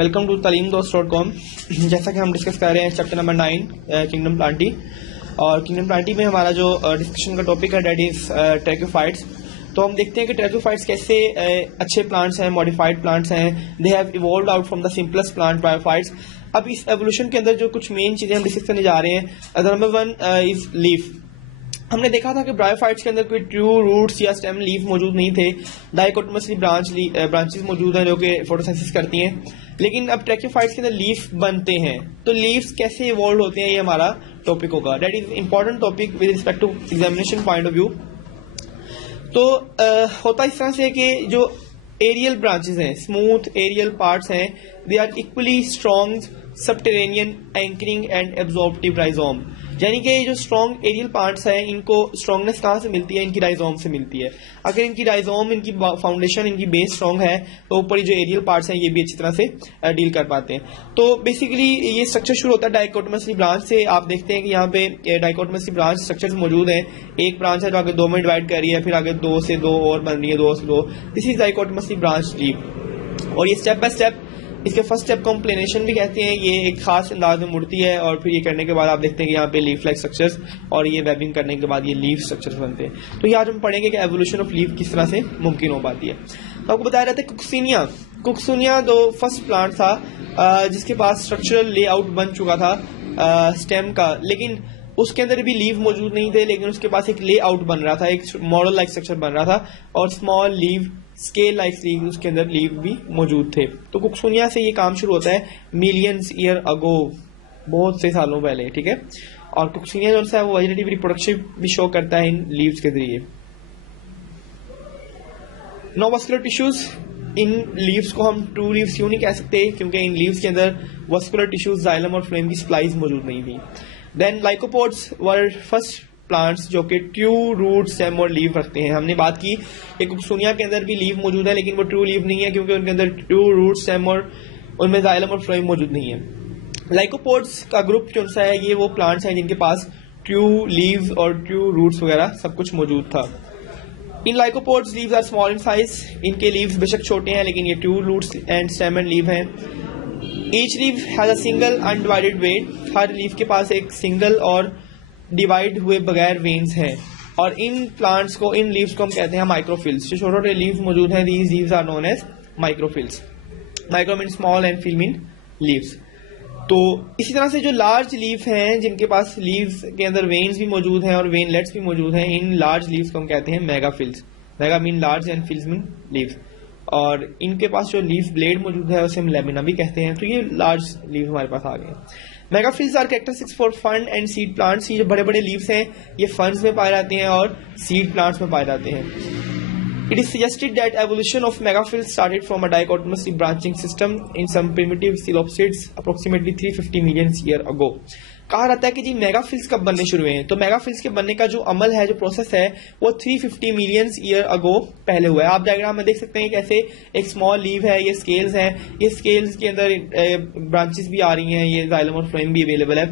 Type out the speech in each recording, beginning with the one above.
Welcome to talimdost.com। जैसा कि हम डिस्कस कर रहे हैं चैप्टर नंबर 9 किंगडम प्लांटी, और किंगडम प्लांटी में हमारा जो डिस्कशन का टॉपिक है डेट इज ट्रैकोफाइट्स। तो हम देखते हैं कि ट्रैकोफाइट्स कैसे अच्छे प्लांट्स हैं, मॉडिफाइड प्लांट्स हैं। They have evolved out from the simplest plant bryophytes. अब इस एवोल्यूशन के अंदर जो कुछ मेन चीजें हम डिस्कस करने जा रहे हैं, नंबर 1 इज लीफ। हमने देखा था कि ब्रायोफाइट्स के अंदर कोई ट्रू रूट्स या स्टेम लीफ मौजूद नहीं थे। डाइकोटोमसली ब्रांचेस मौजूद हैं जो कि फोटोसिंथेसिस करती हैं, लेकिन अब ट्रैकोफाइट्स के अंदर लीफ बनते हैं। तो लीव्स कैसे इवॉल्व होते हैं, ये हमारा टॉपिक होगा। That is important topic with respect to examination point of view. तो होता इस तरह से कि जो एरियल ब्रांचेस हैं, स्मूथ एरियल पार्ट्स हैं, they are equally strong subterranean anchoring and absorptive rhizome. यानी कि जो स्ट्रॉन्ग एरियल पार्ट्स हैं, इनको स्ट्रॉन्गनेस कहाँ से मिलती है? इनकी राइजोम से मिलती है। अगर इनकी राइजोम, इनकी फाउंडेशन, इनकी बेस स्ट्रॉन्ग है तो ऊपर जो एरियल पार्ट्स हैं ये भी अच्छी तरह से डील कर पाते हैं। तो बेसिकली ये स्ट्रक्चर शुरू होता है डाइकोटोमसली ब्रांच से। आप देखते हैं कि यहाँ पे डाइकोटोमसली ब्रांच स्ट्रक्चर्स मौजूद हैं। एक ब्रांच है जो आगे 2 में डिवाइड कर रही है, फिर आगे 2 से 2 और बन रही है, 2 से 2। This is dichotomously branch leaf. और ये स्टेप बाय स्टेप, इसके फर्स्ट स्टेप को हम प्लेनेशन भी कहते हैं। ये एक खास अंदाज में मुड़ती है और फिर ये करने के बाद आप देखते हैं कि यहाँ पे लीफ लाइक स्ट्रक्चर्स और ये वेबिंग करने के बाद ये लीफ स्ट्रक्चर्स बनते हैं। तो ये आज हम पढ़ेंगे कि एवोल्यूशन ऑफ लीफ किस तरह से मुमकिन हो पाती है। तो आपको बताया जाता है कुक्सिनिया जो फर्स्ट प्लांट था जिसके पास स्ट्रक्चरल लेआउट बन चुका था स्टेम का, लेकिन उसके अंदर भी लीव मौजूद नहीं थे, लेकिन उसके पास एक लेआउट बन रहा था, एक मॉडल लाइक स्ट्रक्चर बन रहा था और small leave, scale like leave, उसके अंदर लीव भी मौजूद थे। तो कुक्सिनिया से ये काम शुरू होता है मिलियंस ईयर अगो, बहुत से सालों पहले, ठीक है। और कुक्सिनिया जो है वो वेजिटेटिव रिप्रोडक्शन भी शो करता है इन लीव्स के जरिए। नो वस्कुलर टिश्यूज, इन लीव्स को हम ट्रू लीव्स क्यों नहीं कह सकते? क्योंकि इन लीव्स के अंदर वस्कुलर टिश्यूज, जाइलम और फ्लेम की स्प्लाइज मौजूद नहीं थी। देन लाइकोपोड्स वर फर्स्ट प्लांट्स जो कि ट्रू रूट, स्टेम और लीव रखते हैं। हमने बात की कि कुक्सिनिया के अंदर भी लीव मौजूद है, लेकिन वो ट्रू लीव नहीं है क्योंकि उनके अंदर ट्रू रूट, स्टेम और उनमें जाइलम और फ्लोएम मौजूद नहीं है। लाइकोपोड्स का ग्रुप जो सा है, ये वो प्लांट्स हैं जिनके पास ट्रू लीव्स और ट्रू रूट्स वगैरह सब कुछ मौजूद था। In lycopods leaves are small in size. इनके लीव्स बेशक छोटे हैं, लेकिन ये true roots and stem and leave हैं। Each leave has a single undivided vein. हर लीव के पास एक सिंगल और डिवाइड हुए बगैर वेन्स हैं। और इन प्लांट्स को, इन लीव्स को हम कहते हैं माइक्रोफिल्स। जो छोटे छोटे लीव्स मौजूद हैं, these leaves are known as microphylls. Micro mean small and phyll mean leaves. तो इसी तरह से जो लार्ज लीफ हैं, जिनके पास लीव्स के अंदर वेन्स भी मौजूद हैं और वेनलेट्स भी मौजूद हैं, इन लार्ज लीव्स को हम कहते हैं megaphylls. Mega mean large and phylls mean leaves. और इनके पास जो लीफ ब्लेड मौजूद है उसे हम लेमिना भी कहते हैं। तो ये लार्ज लीव हमारे पास आ गए। मेगाफिल्स आर कैरेक्टरिस्टिक्स फॉर फंड एंड सीड प्लांट्स। ये जो बड़े बड़े लीव्स हैं ये फंड्स में पाए जाते हैं और सीड प्लांट्स में पाए जाते हैं। It is suggested that evolution of megaphylls started from a dichotomously branching system in some primitive psilopsids approximately 350 million year ago. कहा जाता है कि जी मेगाफिल्स कब बनने शुरू हुए हैं? तो मेगाफिल्स के बनने का जो अमल है, जो प्रोसेस है, वो 350 मिलियन ईयर अगो पहले हुआ है। आप डायग्राम में देख सकते हैं कैसे एक स्मॉल लीव है, ये स्केल्स हैं, ये स्केल्स के अंदर ब्रांचेस भी आ रही हैं, ये जाइलम और फ्लोएम भी अवेलेबल है।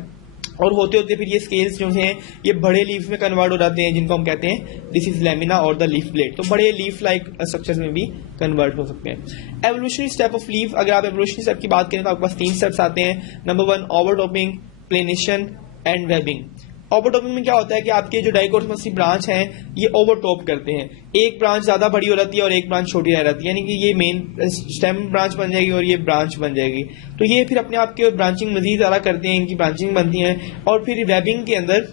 और होते होते फिर ये स्केल्स जो हैं ये बड़े लीव्स में कन्वर्ट हो जाते हैं, जिनको हम कहते हैं दिस इज लेमिना और द लीफ ब्लेड। तो बड़े लीफ लाइक स्ट्रक्चर्स में भी कन्वर्ट हो सकते हैं। एवोल्यूशनरी स्टेप ऑफ लीफ, अगर आप एवोल्यूशनरी स्टेप की बात करें तो आपके पास 3 स्टेप्स आते हैं। Number 1 overtopping, planation and webbing. Overtopping में क्या होता है कि आपके जो डाइकोटोमसली ब्रांच हैं ये ओवरटॉप करते हैं। एक ब्रांच ज्यादा बड़ी हो जाती है और एक ब्रांच छोटी रह जाती है, यानी कि ये मेन स्टेम ब्रांच बन जाएगी और ये ब्रांच बन जाएगी। तो ये फिर अपने आप के ब्रांचिंग मजीद ज्यादा करते हैं, इनकी ब्रांचिंग बनती है और फिर वेबिंग के अंदर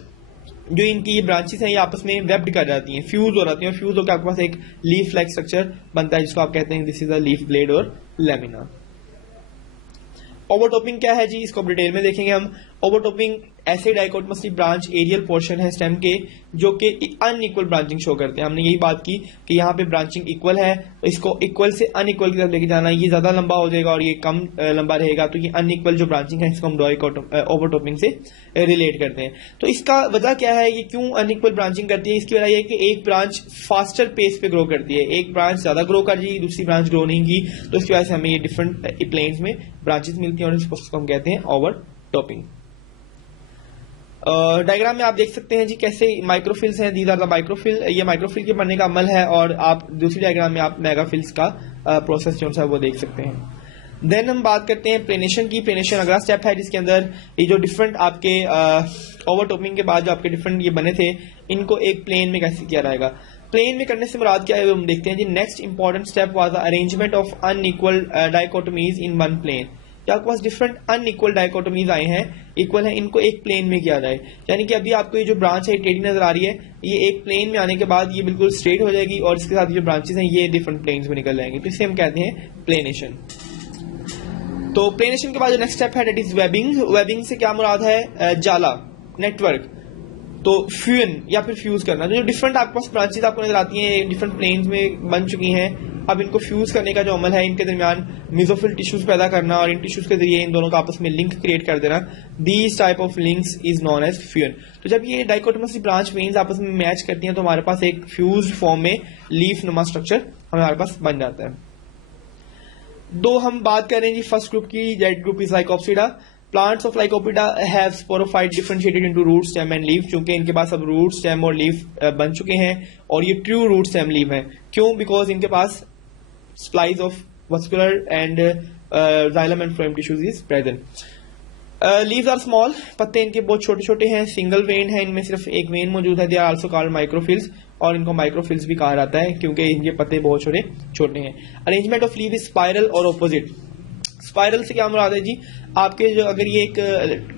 जो इनकी ये ब्रांचेस हैं ये आपस में वेब्ड कर जाती हैं, फ्यूज हो जाती हैं, और फ्यूज होकर आपके पास एक लीफ लाइक स्ट्रक्चर बनता है जिसको आप कहते हैं this is a leaf blade और लेमिना। ओवरटॉपिंग क्या है जी, इसको डिटेल में देखेंगे हम। ओवरटॉपिंग ऐसे डाइकोटोमसली ब्रांच एरियल पोर्शन है स्टेम के जो कि अनइक्वल ब्रांचिंग शो करते हैं। हमने यही बात की कि यहाँ पे ब्रांचिंग इक्वल है, तो इसको इक्वल से अनइक्वल की तरफ लेके जाना है। ये ज्यादा लंबा हो जाएगा और ये कम लंबा रहेगा, तो ये अनइक्वल जो ब्रांचिंग है इसको हम ओवरटॉपिंग से रिलेट करते हैं। तो इसका वजह क्या है, ये क्यों अनइक्वल ब्रांचिंग करती है? इसकी वजह यह है कि एक ब्रांच फास्टर पेस पे ग्रो करती है, एक ब्रांच ज्यादा ग्रो कर रही है, दूसरी ब्रांच ग्रो नहीं की, तो इसकी वजह से हमें ये डिफरेंट प्लेन्स में ब्रांचेस मिलती हैं और इस प्रोसेस को हम कहते हैं ओवरटॉपिंग। डायग्राम में आप देख सकते हैं जी कैसे माइक्रोफिल्स हैं, दीज आर द माइक्रोफिल। ये माइक्रोफिल के बनने का अमल है और आप दूसरी डायग्राम में आप मेगाफिल्स का प्रोसेस जो है वो देख सकते हैं। देन हम बात करते हैं प्लेनेशन की। प्लेनेशन अगला स्टेप है जिसके अंदर ये जो डिफरेंट आपके ओवरटॉपिंग के बाद जो आपके डिफरेंट ये बने थे इनको एक प्लेन में कैसे किया जाएगा। प्लेन में करने से मुराद क्या है वो हम देखते हैं जी। Next important step was the arrangement of unequal dichotomies in one plane. आपके पास डिफरेंट अनइक्वल डाइकोटोमीज आए हैं, इक्वल है, इनको एक प्लेन में किया जाए। यानी कि अभी आपको ये जो ब्रांच है टेढ़ी नजर आ रही है, ये एक प्लेन में आने के बाद ये बिल्कुल स्ट्रेट हो जाएगी और इसके साथ जो ब्रांचेस हैं ये डिफरेंट प्लेन्स में निकल जाएंगे, तो इसे हम कहते हैं प्लेनेशन। तो प्लेनेशन के बाद जो नेक्स्ट स्टेप है दैट इज वेबिंग। वेबिंग से क्या मुराद है, जाला, नेटवर्क, तो फ्यूजन या फिर फ्यूज करना। जो डिफरेंट आपके पास ब्रांचेस आपको नजर आती हैं डिफरेंट प्लेन्स में बन चुकी हैं, अब इनको फ्यूज करने का जो अमल है इनके दरमियान मिजोफिल टिश्यूज पैदा करना और इन टिश्यूज के जरिए इन दोनों का आपस में लिंक क्रिएट कर देना, these type of links is known as fusion. तो जब ये डाइकोटोमस ब्रांच वेन्स आपस में मैच करती हैं तो हमारे पास एक फ्यूज फॉर्म में लीफ नुमा स्ट्रक्चर हमारे पास बन जाता है। दो हम बात करें जी फर्स्ट ग्रुप की, that group is Lycopsida. Plants of Lycopida have sporophyte differentiated into root, stem and leaf. चूंकि इनके पास अब रूट, स्टेम और लीफ बन चुके हैं और ये ट्रू रूट स्टेम लीफ है। क्यों? बिकॉज इनके पास splice of vascular and xylem and phloem tissues is present. Leaves are small, पत्ते इनके बहुत छोटे छोटे हैं, सिंगल वेन है, इनमें सिर्फ एक वेन मौजूद है। They are also called microphylls, और इनको माइक्रोफिल्स भी कहा जाता है क्योंकि इनके पत्ते बहुत छोटे छोटे हैं। Arrangement of leave is spiral और ऑपोजिट। स्पाइरल से क्या मुराद है जी, आपके जो अगर ये एक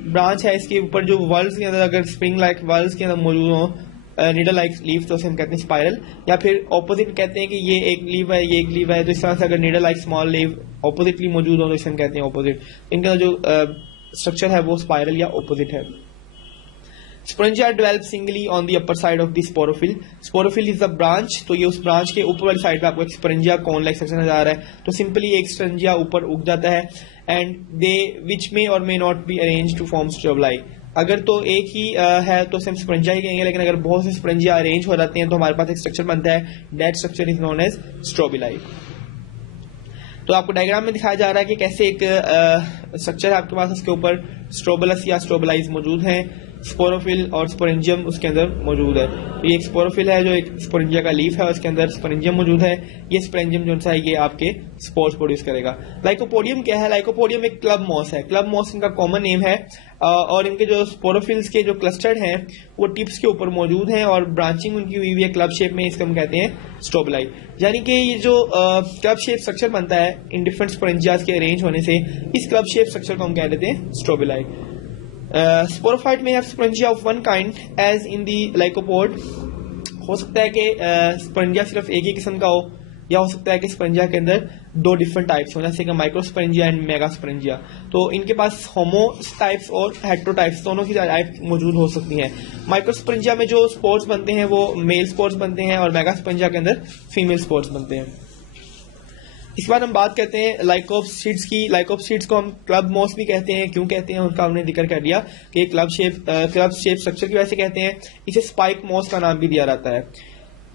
ब्रांच है इसके ऊपर जो वर्ल्स के अंदर अगर स्प्रिंग लाइक वर्ल्स के अंदर मौजूद हो नीडल लाइक लीव, तो हम कहते हैं स्पाइरल। या फिर ऑपोजिट कहते हैं कि ये एक लीव है ये एक लीव है, तो इस तरह से अगर needle like small leave oppositely मौजूद हो तो इसे हम कहते हैं ऑपोजिट। इनका जो स्ट्रक्चर है वो स्पाइरल या ऑपोजिट है। Sporangia develop singly on the upper side of the sporophyll. Sporophyll is the branch, तो ये उस ब्रांच के ऊपर वाली साइड पे आपको एक स्पोरेंजिया कॉन लाइक स्ट्रक्चर नजर आ रहा है, तो सिंपली एक स्पोरेंजिया ऊपर उग जाता है। एंड दे विच मे और may not be arrange to form strobili. अगर तो एक ही है तो हम स्पोरेंजिया ही कहेंगे, लेकिन अगर बहुत से स्पोरेंजिया अरेंज हो जाते हैं तो हमारे पास एक स्ट्रक्चर बनता है, that structure is known as strobili. तो आपको डायग्राम में दिखाया जा रहा है कि कैसे एक स्ट्रक्चर है आपके पास, उसके ऊपर स्ट्रोबलस या स्ट्रोबलाइज मौजूद हैं, स्पोरोफिल और स्पोरेंजियम उसके अंदर मौजूद है। तो ये एक स्पोरोफिल है जो एक स्पोरेंजिया का लीफ है, उसके अंदर स्पोरेंजियम मौजूद है। ये स्पोरेंजियम जो सा है ये आपके स्पोर्स प्रोड्यूस करेगा। लाइकोपोडियम क्या है? लाइकोपोडियम एक क्लब मॉस है, क्लब मॉस इनका कॉमन नेम है, और इनके जो स्पोरोफिल्स के जो क्लस्टर हैं वो टिप्स के ऊपर मौजूद हैं और ब्रांचिंग उनकी हुई है क्लब शेप में, इसको हम कहते हैं स्ट्रोबलाई। यानी कि ये जो क्लब शेप स्ट्रक्चर बनता है इन डिफरेंट स्पोरेंजियाज के अरेंज होने से, इस क्लब शेप स्ट्रक्चर को हम कह देते हैं strobili. Sporophyte may have sporangia of one kind as in the lycopod. हो सकता है कि स्पोरेंजिया सिर्फ एक ही किस्म का हो, या हो सकता है कि स्पोरेंजिया के अंदर दो डिफरेंट टाइप्स हो, जैसे कि माइक्रोस्पोरेंजिया एंड मेगास्पोरेंजिया। तो इनके पास होमो टाइप्स और हेटेरोटाइप्स दोनों की टाइप मौजूद हो सकती हैं। माइक्रोस्पोरेंजिया में जो स्पोर्स बनते हैं वो मेल स्पोर्स बनते हैं और मेगास्पोरेंजिया के अंदर फीमेल स्पोर्स बनते हैं। इसके बाद हम बात करते हैं लाइकोप्सीड्स की। लाइकोप्सीड्स को हम क्लब मॉस भी कहते हैं। क्यों कहते हैं उनका हमने जिक्र कर दिया कि क्लब शेप स्ट्रक्चर की वजह से कहते हैं। इसे स्पाइक मॉस का नाम भी दिया जाता है।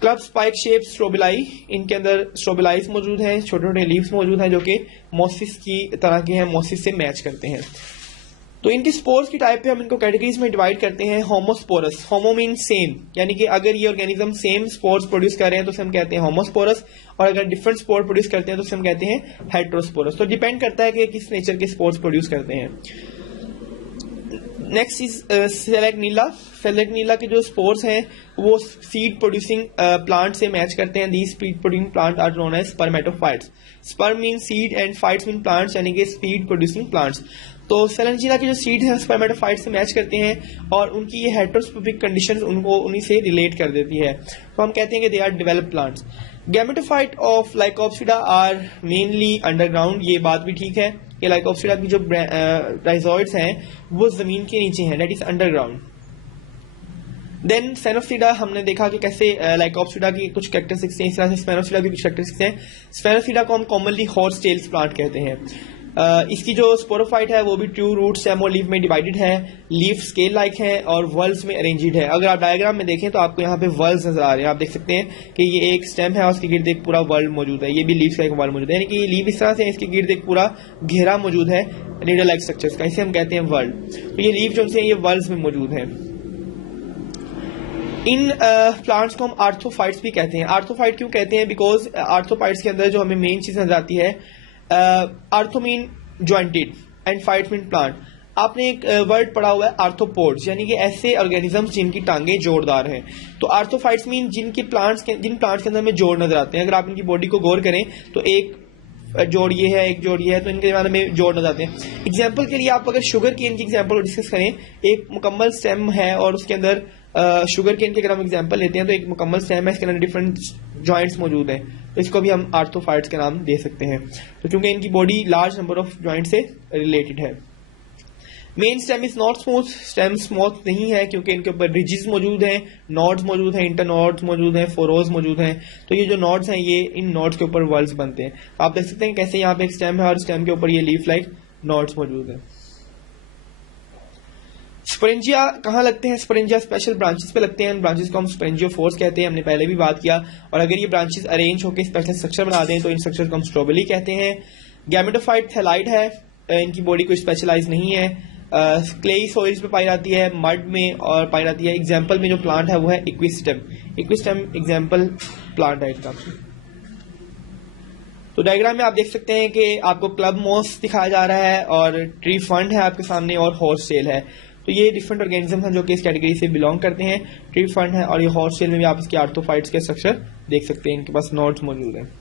क्लब स्पाइक शेप स्ट्रोबिलाई, इनके अंदर स्ट्रोबिलाइज मौजूद हैं, छोटे छोटे लीव्स मौजूद हैं जो कि मोसिस की तरह के हैं, मोसिस से मैच करते हैं। तो इनकी स्पोर्स की टाइप पे हम इनको कैटेगरीज में डिवाइड करते हैं। होमोस्पोरस, होमो मीन सेम, यानी कि अगर ये ऑर्गेनिज्म सेम स्पोर्स प्रोड्यूस कर रहे हैं तो हम कहते हैं होमोस्पोरस, और अगर डिफरेंट स्पोर प्रोड्यूस करते हैं तो हम कहते हैं हेटेरोस्पोरस। तो डिपेंड करता है कि किस नेचर के स्पोर्स प्रोड्यूस करते हैं। Next is सेलेक्नीला। सेलेक्नीला के जो स्पोर्स हैं वो सीड प्रोड्यूसिंग प्लांट से मैच करते हैं। These seed producing plant are known as spermatophytes. Sperm mean seed and phytes mean plants, यानी कि सीड प्रोड्यूसिंग प्लांट्स। तो सेलेंजिना के जो सीड हैं स्पर्मेटोफाइट से मैच करते हैं और उनकी ये हेटेरोस्पोरिक कंडीशंस उनको उन्हीं से रिलेट कर देती है, तो हम कहते हैं कि they are developed plants. Gametophyte of lycopsida are mainly underground. ये बात भी ठीक है कि लाइकोप्सिडा की जो राइजोइड्स हैं वो जमीन के नीचे हैं, दैट इज अंडरग्राउंड। देन स्फेनोसिडा, हमने देखा कि कैसे लाइकोप्सिडा की कुछ कैरेक्टरिस्टिक्स हैं, इस तरह से स्फेनोसिडा की कुछ कैरेक्टरिस्टिक्स हैं। स्फेनोसिडा को हम कॉमनली हॉर्स टेल्स प्लांट कहते हैं। इसकी जो स्पोरोफाइट है वो भी ट्रू रूट, स्टेम और लीफ में डिवाइडेड है। लीफ स्केल लाइक है और वर्ल्स में अरेंज्ड है। अगर आप डायग्राम में देखें तो आपको यहाँ पे वर्ल्स नजर आ रहे हैं। आप देख सकते हैं कि ये एक स्टेम है और उसके गिर्द एक पूरा वर्ल्ड मौजूद है। ये भी लीफ का एक वर्ल्ड मौजूद है, यानी कि लीफ इस तरह से इसके गिर्द एक पूरा घेरा मौजूद है नीडल लाइक स्ट्रक्चर्स का, इसे हम कहते हैं वर्ल्ड। तो ये लीफ जो है ये वर्ल्ड्स में मौजूद है। इन प्लांट्स को हम आर्थोफाइट्स भी कहते हैं। आर्थोफाइट क्यों कहते हैं? बिकॉज आर्थोफाइट्स के अंदर जो हमें मेन चीज नजर आती है ortho mean jointed and fight mean plant. आपने एक वर्ड पढ़ा हुआ है आर्थोपोड्स, यानी कि ऐसे ऑर्गेनिजम्स जिनकी टांगे जोरदार हैं। तो आर्थोफाइट्स मीन जिन प्लांट्स के अंदर में जोड़ नजर आते हैं। अगर आप इनकी बॉडी को गौर करें तो एक जोड़ ये है, एक जोड़ ये है, तो इनके बारे में जोड़ नजर आते हैं। एग्जाम्पल के लिए आप अगर शुगर केन की एग्जाम्पल डिस्कस करें, एक मुकम्मल स्टेम है और उसके अंदर शुगर केन के अगर हम एग्जाम्पल लेते हैं तो एक मुकम्मल स्टेम है, इसके अंदर डिफरेंट जॉइंट्स मौजूद हैं, तो इसको भी हम आर्थोफाइट्स के नाम दे सकते हैं। तो क्योंकि इनकी body large number of joint से रिलेटेड है। Main stem is not smooth, stem smooth नहीं है क्योंकि इनके ऊपर रिजिज मौजूद हैं, नॉड्स मौजूद हैं, इंटरनॉड्स मौजूद हैं, फोरोज मौजूद हैं। तो ये जो नॉड्स हैं ये इन नॉड्स के ऊपर वर्ल्स बनते हैं। आप देख सकते हैं कैसे यहाँ पे एक स्टेम है और स्टेम के ऊपर ये लीफ लाइक नॉड्स मौजूद हैं। स्पोरेंजिया कहाँ लगते हैं? स्पोरेंजिया स्पेशल ब्रांचेस पे लगते हैं। ब्रांचेस को हम स्पोरेंजियोफोर्स कहते हैं, हमने पहले भी बात किया। और अगर ये ब्रांचेस अरेंज होकर स्पेशल स्ट्रक्चर बना दें तो इन स्ट्रक्चर को हम स्ट्रोबेली कहते हैं। गैमेटोफाइट थैलाइड है, इनकी बॉडी कोई स्पेशलाइज नहीं है, क्लेई सॉइल्स पे पाई जाती है, मड में और पाई जाती है। एग्जाम्पल में जो प्लांट है वो है इक्विस्टम। इक्विस्टम एग्जाम्पल प्लांट है इसका। तो डायग्राम में आप देख सकते हैं कि आपको क्लब मॉस दिखाया जा रहा है और ट्री फंड है आपके सामने और हॉर्स टेल है। तो ये डिफरेंट ऑर्गेनिज्म हैं जो कि इस कैटेगरी से बिलोंग करते हैं। ट्री फंड है और ये हॉर्स टेल में भी आप इसके आर्थोफाइट्स के स्ट्रक्चर देख सकते हैं, इनके पास नोड्स मौजूद हैं।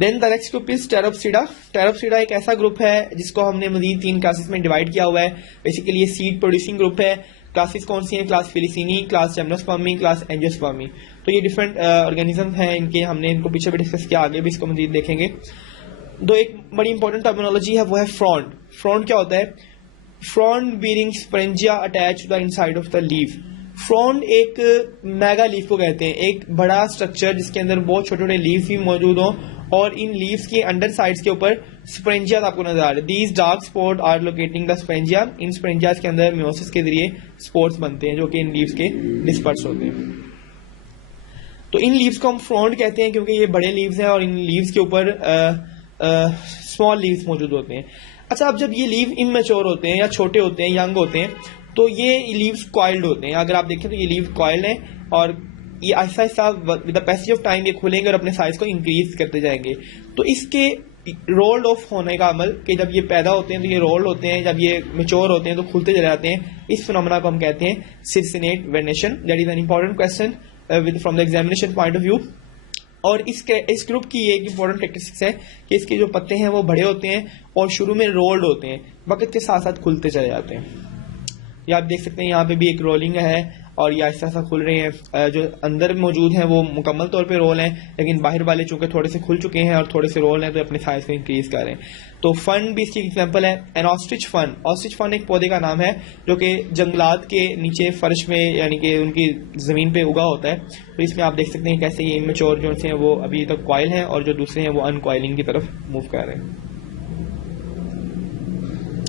Then the next group is pteropsida. Pteropsida एक ऐसा ग्रुप है जिसको हमने मजीद 3 क्लासेस में डिवाइड किया हुआ है। बेसिकली ये सीड प्रोड्यूसिंग ग्रुप है। क्लासेस कौन सी हैं? Class Filicinae, class Gymnospermae, class Angiospermae. तो ये डिफरेंट ऑर्गेनिज्म हैं, इनके हमने इनको पीछे भी डिस्कस किया, आगे भी इसको मजीद देखेंगे। दो एक बड़ी इंपॉर्टेंट टर्मिनोलॉजी है वो है फ्रॉन्ड। फ्रॉन्ड क्या होता है? Frond bearing sporangia attach to the inside of the leaf. Frond एक मेगा लीफ को कहते हैं, एक बड़ा स्ट्रक्चर जिसके अंदर बहुत छोटे छोटे लीफ भी मौजूद हों और इन लीव्स के अंडर साइड्स के ऊपर स्पोरेंजिया आपको नजर आ रहे हैं। These dark spot are locating the sporangia. इन स्पोरेंजियाज के अंदर मियोसिस के जरिए स्पोर्स बनते हैं जो कि इन लीव्स के डिस्पर्स होते हैं। तो इन लीव्स को हम फ्रॉन्ड कहते हैं क्योंकि ये बड़े लीव्स हैं और इन लीव्स के ऊपर स्मॉल लीव्स मौजूद होते हैं। अच्छा, अब जब ये लीव इमैच्योर होते हैं या छोटे होते हैं, यंग होते हैं, तो ये लीव्स कॉइल्ड होते हैं। अगर आप देखें तो ये लीव कॉइल्ड है और ये Aahista Aahista with the passage of time ये खुलेंगे और अपने साइज को इंक्रीज करते जाएंगे। तो इसके रोल्ड ऑफ होने का अमल कि जब ये पैदा होते हैं तो ये रोल्ड होते हैं, जब ये मेच्योर होते हैं तो खुलते चले जाते हैं। इस फिनोमेना को हम कहते हैं circinate venation. That is an important question with from the examination point of view. और इस ग्रुप की एक इंपॉर्टेंट कैरेक्टरिस्टिक्स है कि इसके जो पत्ते हैं वो बड़े होते हैं और शुरू में रोल्ड होते हैं, वक्त के साथ साथ खुलते चले जाते हैं। ये आप देख सकते हैं यहाँ पे भी एक रोलिंग है और ये आहिस्ता आहिस्ता खुल रहे हैं। जो अंदर मौजूद हैं वो मुकम्मल तौर पे रोल हैं, लेकिन बाहर वाले चूंकि थोड़े से खुल चुके हैं और थोड़े से रोल हैं तो अपने साइज को इंक्रीज कर रहे हैं। तो फन भी इसकी एग्जांपल है। An ostrich fern. Ostrich fern एक पौधे का नाम है जो कि जंगलात के नीचे फर्श में यानी कि उनकी जमीन पे उगा होता है। तो इसमें आप देख सकते हैं कैसे ये इमेच्योर जो हैं वो अभी तक कॉइल हैं और जो दूसरे हैं वो अनकॉइलिंग की तरफ मूव कर रहे हैं।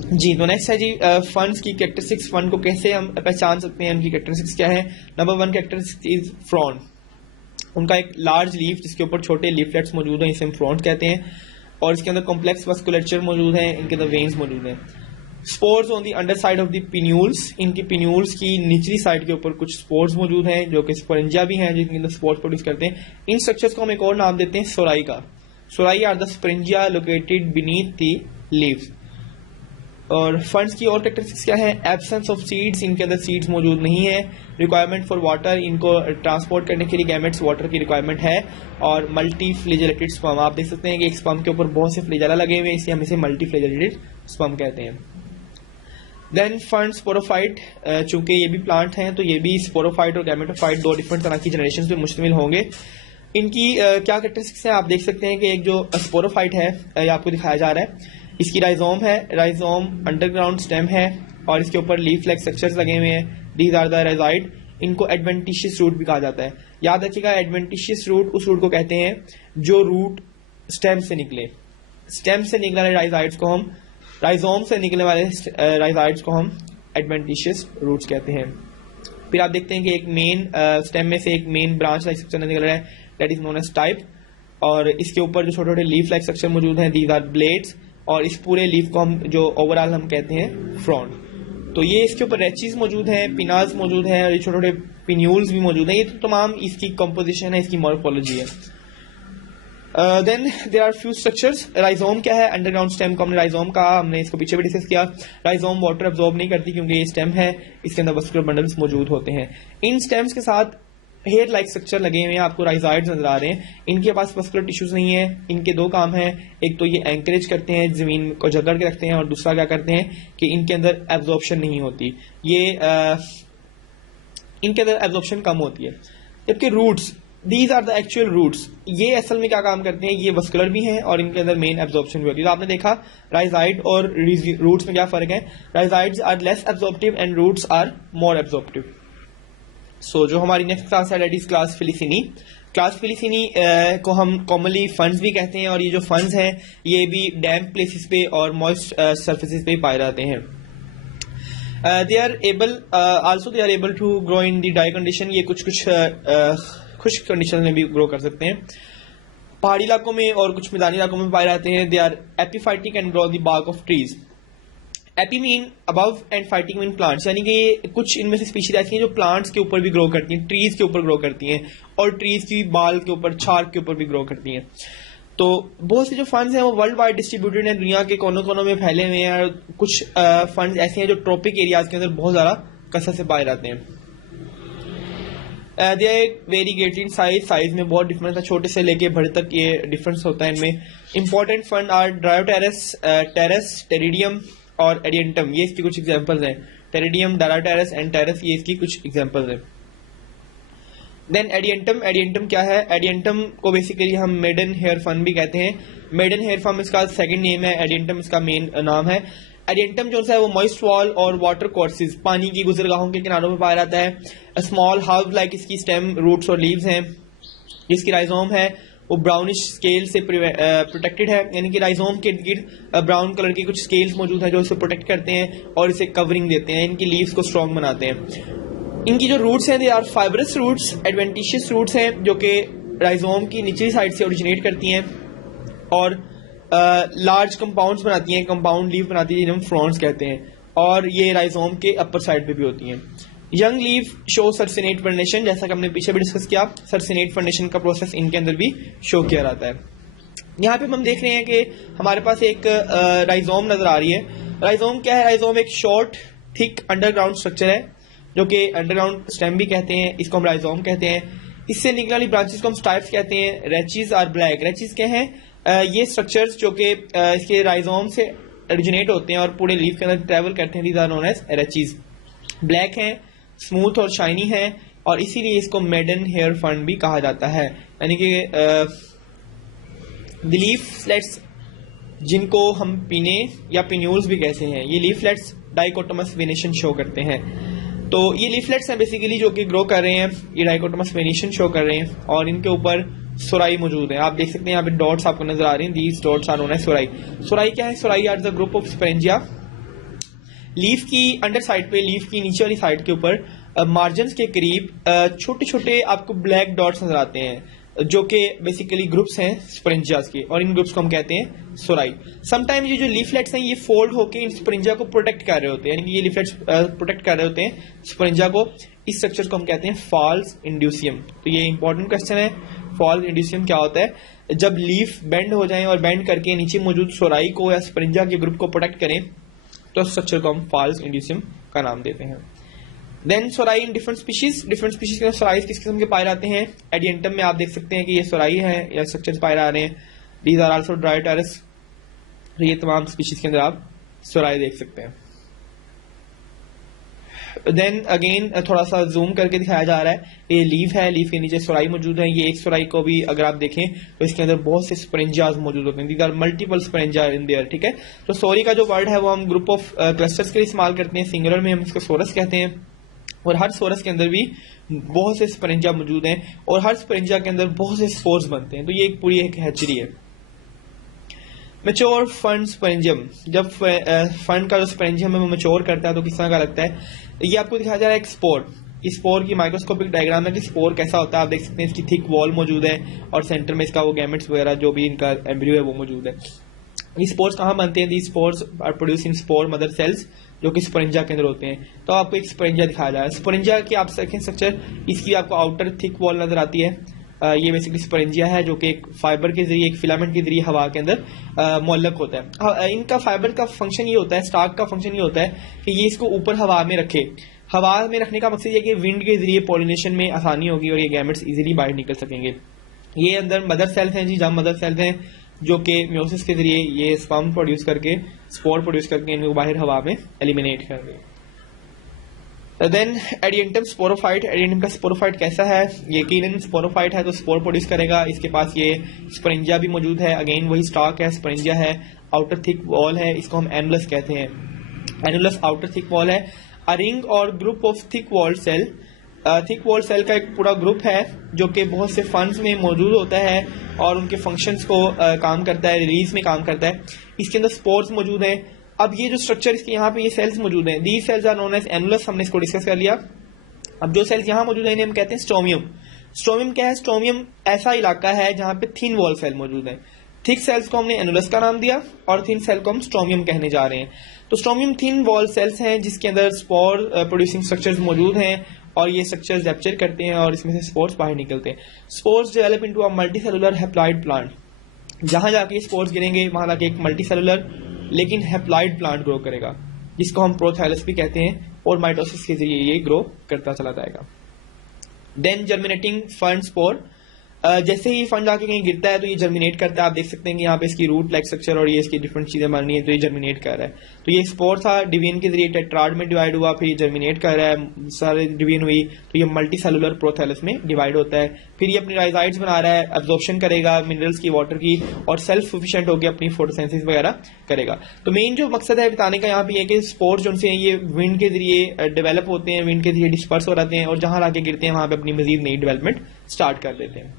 जी, तो नेक्स्ट है जी फंड्स की कैरेक्टरिस्टिक्स। फंड को कैसे हम पहचान सकते हैं, उनकी कैरेक्टरिस्टिक्स क्या है? Number 1 characteristics is frond. उनका एक लार्ज लीफ जिसके ऊपर छोटे लीफलेट्स मौजूद हैं, इसे हम फ्रॉन्ड कहते हैं। और इसके अंदर कॉम्प्लेक्स वस्कुलेचर मौजूद है, इनके अंदर वेन्स मौजूद हैं। Spores on the under side of the pinnules. इनकी पिन्यूल्स की निचली साइड के ऊपर कुछ स्पोर्स मौजूद हैं जो कि स्पोरेंजिया भी हैं जिनके अंदर स्पोर्स प्रोड्यूस करते हैं। इन स्ट्रक्चर्स को हम एक और नाम देते हैं सोराई का। Sori are the sporangia located beneath the leaves. और फंड्स की और कैरेक्टरिस्टिक्स क्या है? Absence of seeds. इनके अंदर सीड्स मौजूद नहीं है। Requirement for water. इनको ट्रांसपोर्ट करने के लिए गैमेट्स वाटर की रिक्वायरमेंट है। और मल्टी फ्लेजेलेटेड स्पर्म। आप देख सकते हैं कि एक स्पर्म के ऊपर बहुत से फ्लेजेला लगे हुए हैं, इसलिए हम इसे मल्टी फ्लेजेलेटेड स्पर्म कहते हैं। देन फंड स्पोरोफाइट। चूंकि ये भी प्लांट हैं तो ये भी स्पोरोफाइट और गैमेटोफाइट दो डिफरेंट तरह की जनरेशन पे मुश्तमिल होंगे। इनकी क्या कैरेक्टरिस्टिक्स हैं? आप देख सकते हैं कि एक जो स्पोरोफाइट है ये आपको दिखाया जा रहा है, इसकी राइजोम है। राइजोम अंडरग्राउंड स्टेम है और इसके ऊपर लीफ लाइक स्ट्रक्चर्स लगे हुए हैं। These are the rhizoid. इनको एडवेंटिशियस रूट भी कहा जाता है। याद रखिएगा, एडवेंटिशियस रूट उस रूट को कहते हैं जो रूट स्टेम से निकले। स्टेम से निकलने वाले राइजाइड्स को हम, राइजोम से निकलने वाले राइजाइड्स को हम एडवेंटिशियस रूट्स कहते हैं। फिर आप देखते हैं कि एक मेन स्टेम में से एक मेन ब्रांच लाइक स्ट्रक्चर निकल रहा है, that is known as type. और इसके ऊपर जो छोटे छोटे लीफ लाइक स्ट्रक्चर मौजूद हैं, दीज आर ब्लेड्स। और इस पूरे लीफ को हम जो ओवरऑल हम कहते हैं फ्रॉन्ड। तो ये इसके ऊपर रेचीज मौजूद हैं, पिनाज मौजूद हैं और ये छोटे छोटे पिन्यूल्स भी मौजूद हैं। ये तो तमाम इसकी कंपोजिशन है, इसकी मॉर्फोलॉजी है। Then there are few structures. Rhizome क्या है? अंडरग्राउंड स्टेम को हमने राइजोम कहा, हमने इसको पीछे भी डिस्कस किया. राइजोम वाटर एब्जॉर्ब नहीं करती क्योंकि ये स्टेम है, इसके अंदर वस्कुलर बंडल्स मौजूद होते हैं. इन स्टेम्स के साथ हेयर लाइक स्ट्रक्चर लगे हुए हैं, आपको राइजाइड्स नजर आ रहे हैं. इनके पास वस्कुलर टिश्यूज नहीं है. इनके दो काम हैं, एक तो ये एंकरेज करते हैं, जमीन को जकड़ के रखते हैं, और दूसरा क्या करते हैं कि इनके अंदर एब्जॉर्प्शन नहीं होती, ये इनके अंदर एब्जॉर्प्शन कम होती है. जबकि roots, these are the actual roots, ये असल में क्या काम करते हैं, ये वस्कुलर भी हैं और इनके अंदर मेन एब्जॉर्प्शन भी होती है. तो आपने देखा राइजाइड और रूट्स में क्या फर्क है. Rhizoids are less absorptive and roots are more absorptive. So जो हमारी नेक्स्ट क्लास है, that is class Filicinae. Class Filicinae को हम कॉमनली फंड्स भी कहते हैं, और ये जो फंड्स हैं ये भी डैम्प प्लेसेस पे और मॉइस्ट सरफेसेस पे पाए जाते हैं. They are able to grow in the dry condition. ये कुछ खुश्क कंडीशन में भी ग्रो कर सकते हैं. पहाड़ी इलाकों में और कुछ मैदानी इलाकों में पाए जाते हैं. They are epiphytic and grow the bark of trees. Epi mean above and phytic mean plants, यानी कि कुछ इनमें से स्पीशीज ऐसी हैं जो प्लांट्स के ऊपर भी ग्रो करती हैं, ट्रीज के ऊपर ग्रो करती हैं, और ट्रीज की बाल के ऊपर, छाल के ऊपर भी ग्रो करती हैं. तो बहुत से जो फंड्स हैं वो वर्ल्ड वाइड डिस्ट्रीब्यूटेड हैं, दुनिया के कोनों कोनों में फैले हुए हैं. और कुछ फंड्स ऐसे हैं जो ट्रॉपिक एरियाज के अंदर बहुत ज्यादा कसरत से पाए जाते हैं. They very greatly in size में बहुत डिफरेंस है, छोटे से लेके बड़े तक ये डिफरेंस होता है इनमें. इंपॉर्टेंट फंड आर ड्रायोटेरस, टेरस, टेरिडियम और एडियंटम. ये इसकी कुछ एग्जांपल्स हैं. टेरिडियम, डायरोटेरस एंड टेरस, ये इसकी कुछ एग्जांपल्स हैं. देन एडियंटम क्या है? एडियंटम को बेसिकली हम मेडन हेयर फन भी कहते हैं. मेडन हेयर फन इसका सेकंड नेम है, एडियंटम इसका मेन नाम है. एडियंटम जो है वो मॉइस्ट वॉल और वाटर कोर्सेज, पानी की गुजरगाहों के किनारों में पाया जाता है. स्मॉल हर्ब लाइक इसकी स्टेम, रूट्स और लीव्स हैं. इसकी राइजोम है वो ब्राउनिश स्केल से प्रोटेक्टेड है, यानी कि राइजोम के गिर्द ब्राउन कलर के कुछ स्केल्स मौजूद हैं जो इसे प्रोटेक्ट करते हैं और इसे कवरिंग देते हैं, इनकी लीव्स को स्ट्रॉन्ग बनाते हैं. इनकी जो रूट्स हैं they are fibrous roots, adventitious roots हैं जो कि राइजोम की निचली साइड से ओरिजिनेट करती हैं और लार्ज कंपाउंड्स बनाती हैं, कंपाउंड लीव बनाती है जिन्हें हम फ्रॉन्स कहते हैं, और ये राइजोम के अपर साइड पे भी होती हैं. यंग लीव शो सर्सिनेट फर्नेशन, जैसा कि हमने पीछे भी डिस्कस किया, सर्सिनेट फर्नेशन का प्रोसेस इनके अंदर भी शो किया जाता है. यहाँ पे हम देख रहे हैं कि हमारे पास एक राइजोम नजर आ रही है. राइजोम क्या है? राइजोम एक शॉर्ट थिक अंडरग्राउंड स्ट्रक्चर है जो कि अंडरग्राउंड स्टेम भी कहते हैं, इसको हम राइजोम कहते हैं. इससे निकलने वाली ब्रांचेस को हम स्टाइप्स कहते हैं. रेचीज आर ब्लैक. रेचीज क्या है? ये स्ट्रक्चर्स जो कि इसके राइजोम से ओरिजिनेट होते हैं और पूरे लीफ के अंदर ट्रेवल करते हैं, these are known as rachis. Black हैं, स्मूथ और शाइनी है, और इसीलिए इसको मेडन हेयर फंड भी कहा जाता है. यानी कि द लीफलेट्स जिनको हम पिने या पिन्यूल्स भी कहते हैं, ये लीफलेट्स डाइकोटोमस वेनेशन शो करते हैं. तो ये लीफलेट्स हैं बेसिकली जो कि ग्रो कर रहे हैं, ये डाइकोटोमस वेनेशन शो कर रहे हैं, और इनके ऊपर सुराई मौजूद है. आप देख सकते हैं यहाँ पे डॉट्स आपको नजर आ रहे हैं, these dots are known as sori. Sori क्या है? Sori are the group of sporangia. Leaf की अंडर साइड पे, लीफ की नीचे वाली साइड के ऊपर मार्जिन के करीब छोटे छोटे आपको ब्लैक डॉट्स नजर आते हैं जो कि बेसिकली ग्रुप्स हैं स्पेरेंजियाज के, और इन ग्रुप्स को हम कहते हैं सुराई. समटाइम ये जो लीफलेट्स हैं ये फोल्ड होकर इन स्पेरेंजिया को प्रोटेक्ट कर रहे होते हैं, यानी कि ये लीफलेट्स प्रोटेक्ट कर रहे होते हैं स्पेरेंजिया को. इस स्ट्रक्चर को हम कहते हैं फॉल्स इंड्यूसियम. तो ये इंपॉर्टेंट क्वेश्चन है. फॉल्स इंड्यूसियम क्या होता है? जब लीफ बेंड हो जाए और बेंड करके नीचे मौजूद सुराई को या स्पेरेंजिया के ग्रुप को प्रोटेक्ट करें तो स्ट्रक्चर को हम फॉल्स इंड्यूसियम का नाम देते हैं. Then sori in different species के अंदर सोराई किस किस्म के पाए जाते हैं? एडियंटम में आप देख सकते हैं कि ये सोराई है या स्ट्रक्चर पाए जा रहे हैं. These are also Dryopteris. ये तमाम स्पीशीज के अंदर आप सोराई देख सकते हैं. देन अगेन थोड़ा सा जूम करके दिखाया जा रहा है, ये लीफ है, लीफ के नीचे सोराई मौजूद है. ये एक सोराई को भी अगर आप देखें तो इसके अंदर बहुत से स्पेरेंजियाज मौजूद होते हैं. These are multiple sporangia in there. ठीक है, तो सोरी का जो वर्ड है वो हम ग्रुप ऑफ क्लस्टर्स के लिए इस्तेमाल करते हैं. सिंगुलर में हम इसको सोरस कहते हैं, और हर सोरस के अंदर भी बहुत से स्पेरेंजिया मौजूद हैं, और हर स्पेरेंजिया के अंदर बहुत से स्पोर्स बनते हैं. तो ये एक पूरी एक हैचरी है. मेच्योर फंड स्पेरेंजियम, जब फंड का जो स्पेरेंजियम है वो मेच्योर करता है तो किस तरह का लगता है? ये आपको दिखाया जा रहा है एक स्पोर. इस स्पोर की माइक्रोस्कोपिक डायग्राम है कि स्पोर कैसा होता है. आप देख सकते हैं इसकी थिक वॉल मौजूद है और सेंटर में इसका वो गैमेट्स वगैरह जो भी इनका एम्ब्रियो है वो मौजूद है. ये स्पोर्स कहाँ बनते हैं? The spores are produce in spore mother cells जो कि स्पोरेंजिया के अंदर होते हैं. तो आपको एक स्पोरेंजिया दिखाया जा रहा है. स्पोरेंजिया की आप देखें स्ट्रक्चर, इसकी आपको आउटर थिक वॉल नजर आती है ये बेसिकली स्पोरेंजिया है जो कि एक फाइबर के जरिए, एक फिलामेंट के जरिए हवा के अंदर मुअल्लक होता है। इनका फाइबर का फंक्शन ये होता है, स्टार्क का फंक्शन ये होता है कि ये इसको ऊपर हवा में रखे। हवा में रखने का मकसद ये कि विंड के जरिए पॉलिनेशन में आसानी होगी और ये गैमेट्स इजीली बाहर निकल सकेंगे। ये अंदर मदर सेल्स हैं जी, जब मदर सेल्स हैं जो कि म्योसिस के जरिए ये स्पर्म प्रोड्यूस करके, स्पोर प्रोड्यूस करके इनको बाहर हवा में एलिमिनेट कर दें। Then एडिएंटम sporophyte. एडिएंटम का स्पोरोफाइट कैसा है? यकीनन स्पोरोफाइट है तो स्पोर प्रोड्यूस करेगा। इसके पास ये स्पोरेंजिया भी मौजूद है, अगेन वही स्टॉक है, स्पोरेंजिया है, आउटर थिक वॉल है, इसको हम एनुलस कहते हैं। एनुलस आउटर थिक वॉल है। A ring or group of thick wall cell. Thick wall cell का एक पूरा ग्रुप है जो कि बहुत से फंड्स में मौजूद होता है और उनके फंक्शंस को काम करता है, रिलीज में काम करता है। इसके अंदर स्पोर्स मौजूद हैं। अब ये जो स्ट्रक्चर इसके यहाँ पे ये सेल्स मौजूद हैं, these cells are known as annulus, हमने इसको डिस्कस कर लिया। अब जो सेल्स यहाँ मौजूद है इन्हें हम कहते हैं स्टोमियम। स्टोमियम क्या है? स्टोमियम ऐसा इलाका है जहाँ पे थिन वॉल सेल मौजूद है। थिक सेल्स को हमने एनुलस का नाम दिया और थिन सेल को हम स्टोमियम कहने जा रहे हैं। तो स्टोमियम थिन वॉल सेल्स हैं जिसके अंदर स्पोर प्रोड्यूसिंग स्ट्रक्चर्स मौजूद हैं और ये स्ट्रक्चर्स रैप्चर करते हैं और इसमें से स्पोर्स बाहर निकलते हैं। Spores develop into a multicellular haploid plant. जहां जाके स्पोर्स गिरेंगे वहां जाके एक मल्टीसेलुलर लेकिन हैप्लॉइड प्लांट ग्रो करेगा, जिसको हम प्रोथैलस भी कहते हैं, और माइटोसिस के जरिए ये ग्रो करता चला जाएगा। देन जर्मिनेटिंग फंड स्पोर। जैसे ही फंड आके कहीं गिरता है तो ये जर्मिनेट करता है। आप देख सकते हैं कि यहाँ पे इसकी रूट लाइक स्ट्रक्चर और ये इसकी डिफरेंट चीजें बन रही है, तो ये जर्मिनेट कर रहा है। तो ये स्पोर था, डिवीजन के जरिए टेट्राड में डिवाइड हुआ, फिर ये जर्मिनेट कर रहा है, सारे डिवीजन हुई तो ये मल्टी सेलुलर प्रोथैलस में डिवाइड होता है। फिर ये अपनी राइजाइड्स बना रहा है, एब्जॉर्प्शन करेगा मिनरल्स की, वाटर की, और सेल्फ सफिशिएंट होकर अपनी फोटोसिंथेसिस वगैरह करेगा। तो मेन जो मकसद है बताने का यहाँ पे कि स्पोर्स जो हैं ये विंड के जरिए डेवलप होते हैं, विंड के जरिए डिस्पर्स हो जाते हैं और जहां आके गिरते हैं वहां पे अपनी मजीद नई डेवलपमेंट स्टार्ट कर देते हैं।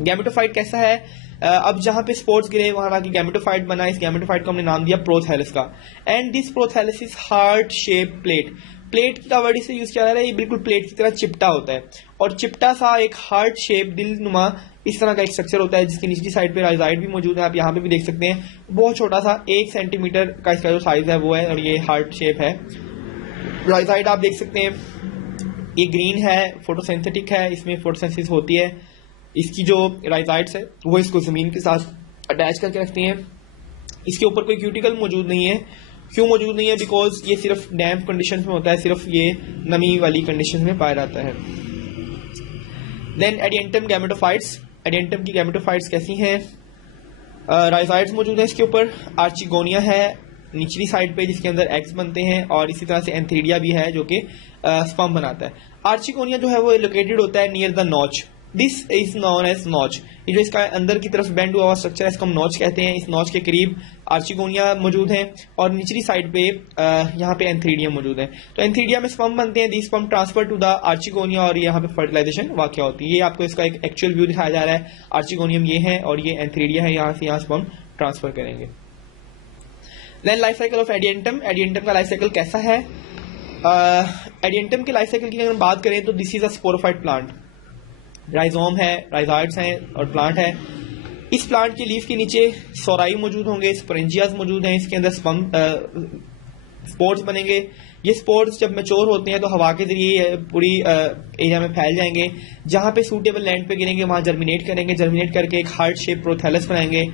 गैमेटोफाइट कैसा है? अब जहां पे स्पोर्स गिरे वहां आके गैमेटोफाइट बना। इस गैमेटोफाइट को हमने नाम दिया प्रोथैलस का। And this prothallus is heart shape plate. Plate का वर्ड इससे यूज किया जा रहा है, ये बिल्कुल प्लेट की तरह चिपटा होता है और चिपटा सा एक हार्ट शेप दिल नुमा इस तरह का एक स्ट्रक्चर होता है जिसकी निचली साइड पे राइजाइड भी मौजूद है। आप यहाँ पे भी देख सकते हैं, बहुत छोटा सा 1 सेंटीमीटर का इसका जो साइज है वो है और ये हार्ट शेप है। राइजाइड आप देख सकते हैं, ये ग्रीन है, फोटोसिंथेटिक है, इसमें फोटोसिंथेसिस होती है। इसकी जो राइजाइड्स है वो इसको जमीन के साथ अटैच करके रखती हैं। इसके ऊपर कोई क्यूटिकल मौजूद नहीं है। क्यों मौजूद नहीं है? बिकॉज ये सिर्फ डैम्प कंडीशंस में होता है, सिर्फ ये नमी वाली कंडीशंस में पाया जाता है। Then एडिएंटम gametophytes. एडिएंटम की गैमेटोफाइट्स कैसी हैं? राइजाइड्स मौजूद है इसके ऊपर, आर्चिगोनिया है निचली साइड पे जिसके अंदर एग्स बनते हैं, और इसी तरह से एंथीरिया भी है जो कि स्पर्म बनाता है। आर्चिगोनिया जो है वो लोकेटेड होता है near the notch. This is known as notch. ये जो इसका अंदर की तरफ बेंड हुआ स्ट्रक्चर है इसको हम नॉच कहते हैं। इस नॉच के करीब आर्चिगोनिया मौजूद है और निचली साइड पे यहाँ पे एंथीरिडियम मौजूद है। तो एंथीरिडिया में स्पर्म बनते हैं, the sperm transfer to the archegonia और यहाँ पे फर्टिलाइजेशन वाकया होती है। ये आपको इसका एक एक्चुअल व्यू दिखाया जा रहा है। आर्चिगोनियम ये है और ये एंथीरिडिया है, यहाँ से यहाँ स्पर्म ट्रांसफर करेंगे। Then life cycle of Adiantum. Adiantum का लाइफ साइकिल कैसा है? एडिएंटम के लाइफ साइकिल की अगर हम बात करें तो this is a sporophyte plant. Rhizome है, राइजाइड्स हैं और प्लांट है। इस प्लांट के लीफ के नीचे सोराई मौजूद होंगे, स्पोरेंजियाज मौजूद हैं, इसके अंदर स्पोर्स बनेंगे। ये स्पोर्स जब मैच्योर होते हैं तो हवा के जरिए पूरी एरिया में फैल जाएंगे। जहां पे सूटेबल लैंड पे गिरेंगे वहां जर्मिनेट करेंगे, जर्मिनेट करके एक हार्ट शेप प्रोथैलस बनाएंगे।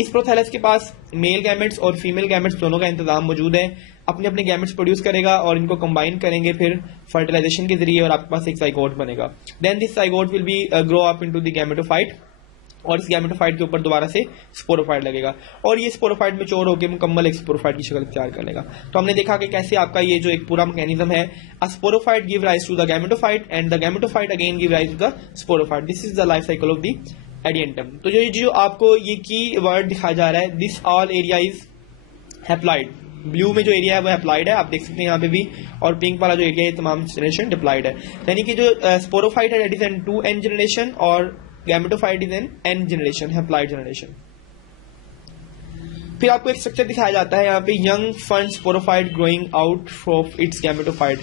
इस प्रोथैलस के पास मेल गैमेट्स और फीमेल गैमेट्स दोनों का इंतजाम मौजूद है। अपने अपने गैमेट्स प्रोड्यूस करेगा और इनको कंबाइन करेंगे फिर फर्टिलाइजेशन के जरिए और आपके पास एक जाइगोट बनेगा। Then this zygote will be grow up into the gametophyte और इस गैमेटोफाइट के ऊपर दोबारा से स्पोरोफाइट लगेगा और ये स्पोरोफाइट मैच्योर होकर मुकम्मल एक स्पोरोफाइट की शक्ल इख्तियार कर लेगा। तो हमने देखा कि कैसे आपका ये जो एक पूरा मैकेनिज्म है, a sporophyte give rise to the gametophyte and the gametophyte again give rise to the sporophyte. This is the life cycle of the Adiantum. तो जो आपको ये की वर्ड दिखाया जा रहा है, this all area is haploid. Blue में जो एरिया है वो हैप्लॉइड है, आप देख सकते हैं यहाँ पे भी, और पिंक वाला जो एरिया है तमाम जनरेशन डिप्लॉइड है। यानी कि जो स्पोरोफाइट है that is an 2n generation और gametophyte is an n generation, haploid generation. फिर आपको एक स्ट्रक्चर दिखाया जाता है यहाँ पे, यंग फंड sporophyte growing out of its gametophyte.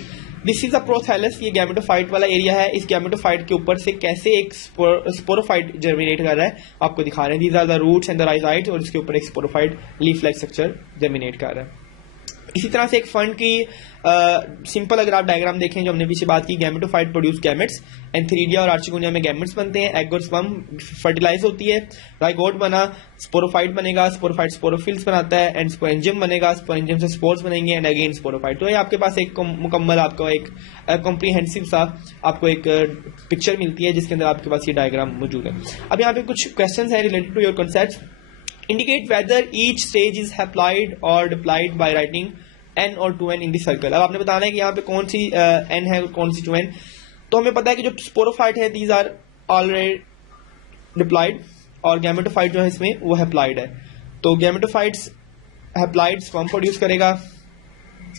This is a prothallus. ये गैमेटोफाइट वाला एरिया है। इस गैमेटोफाइट के ऊपर से कैसे एक स्पोरोफाइट जर्मिनेट कर रहा है आपको दिखा रहे हैं। These are the roots and the rhizoids और इसके ऊपर एक sporophyte leaf like structure germinate कर रहा है। इसी तरह से एक फंड की सिंपल अगर आप डायग्राम देखें जो हमने पीछे बात की, गैमेटोफाइट प्रोड्यूस गैमेट्स, एंथीरिडिया और आर्चिगोनिया में गैमेट्स बनते हैं, एग और स्पर्म फर्टिलाइज होती है, जाइगोट बना, स्पोरोफाइट बनेगा, स्पोरोफाइट स्पोरोफिल्स बनाता है, एंड स्पोरेंजियम बनेगा, स्पोरेंजियम से स्पोर्स बनेंगे, एंड अगेन स्पोरोफाइट। तो ये आपके पास एक मुकम्मल आपको एक कॉम्प्रीहेंसिव सा आपको एक पिक्चर मिलती है जिसके अंदर आपके पास ये डायग्राम मौजूद है। अब यहाँ पे कुछ क्वेश्चन है related to your concept. Indicate whether each stage is haploid or diploid by writing n or 2n in the circle. अब आपने बताना है कि यहाँ पे कौन सी n है और कौन सी 2n। तो हमें पता है कि जो स्पोरोफाइट है दीज आर ऑलरेडी डिप्लाइड और गैमेटोफाइट जो है इसमें वो हैप्लाइड है। तो गैमेटोफाइट्स हैप्लाइड स्पर्म प्रोड्यूस करेगा,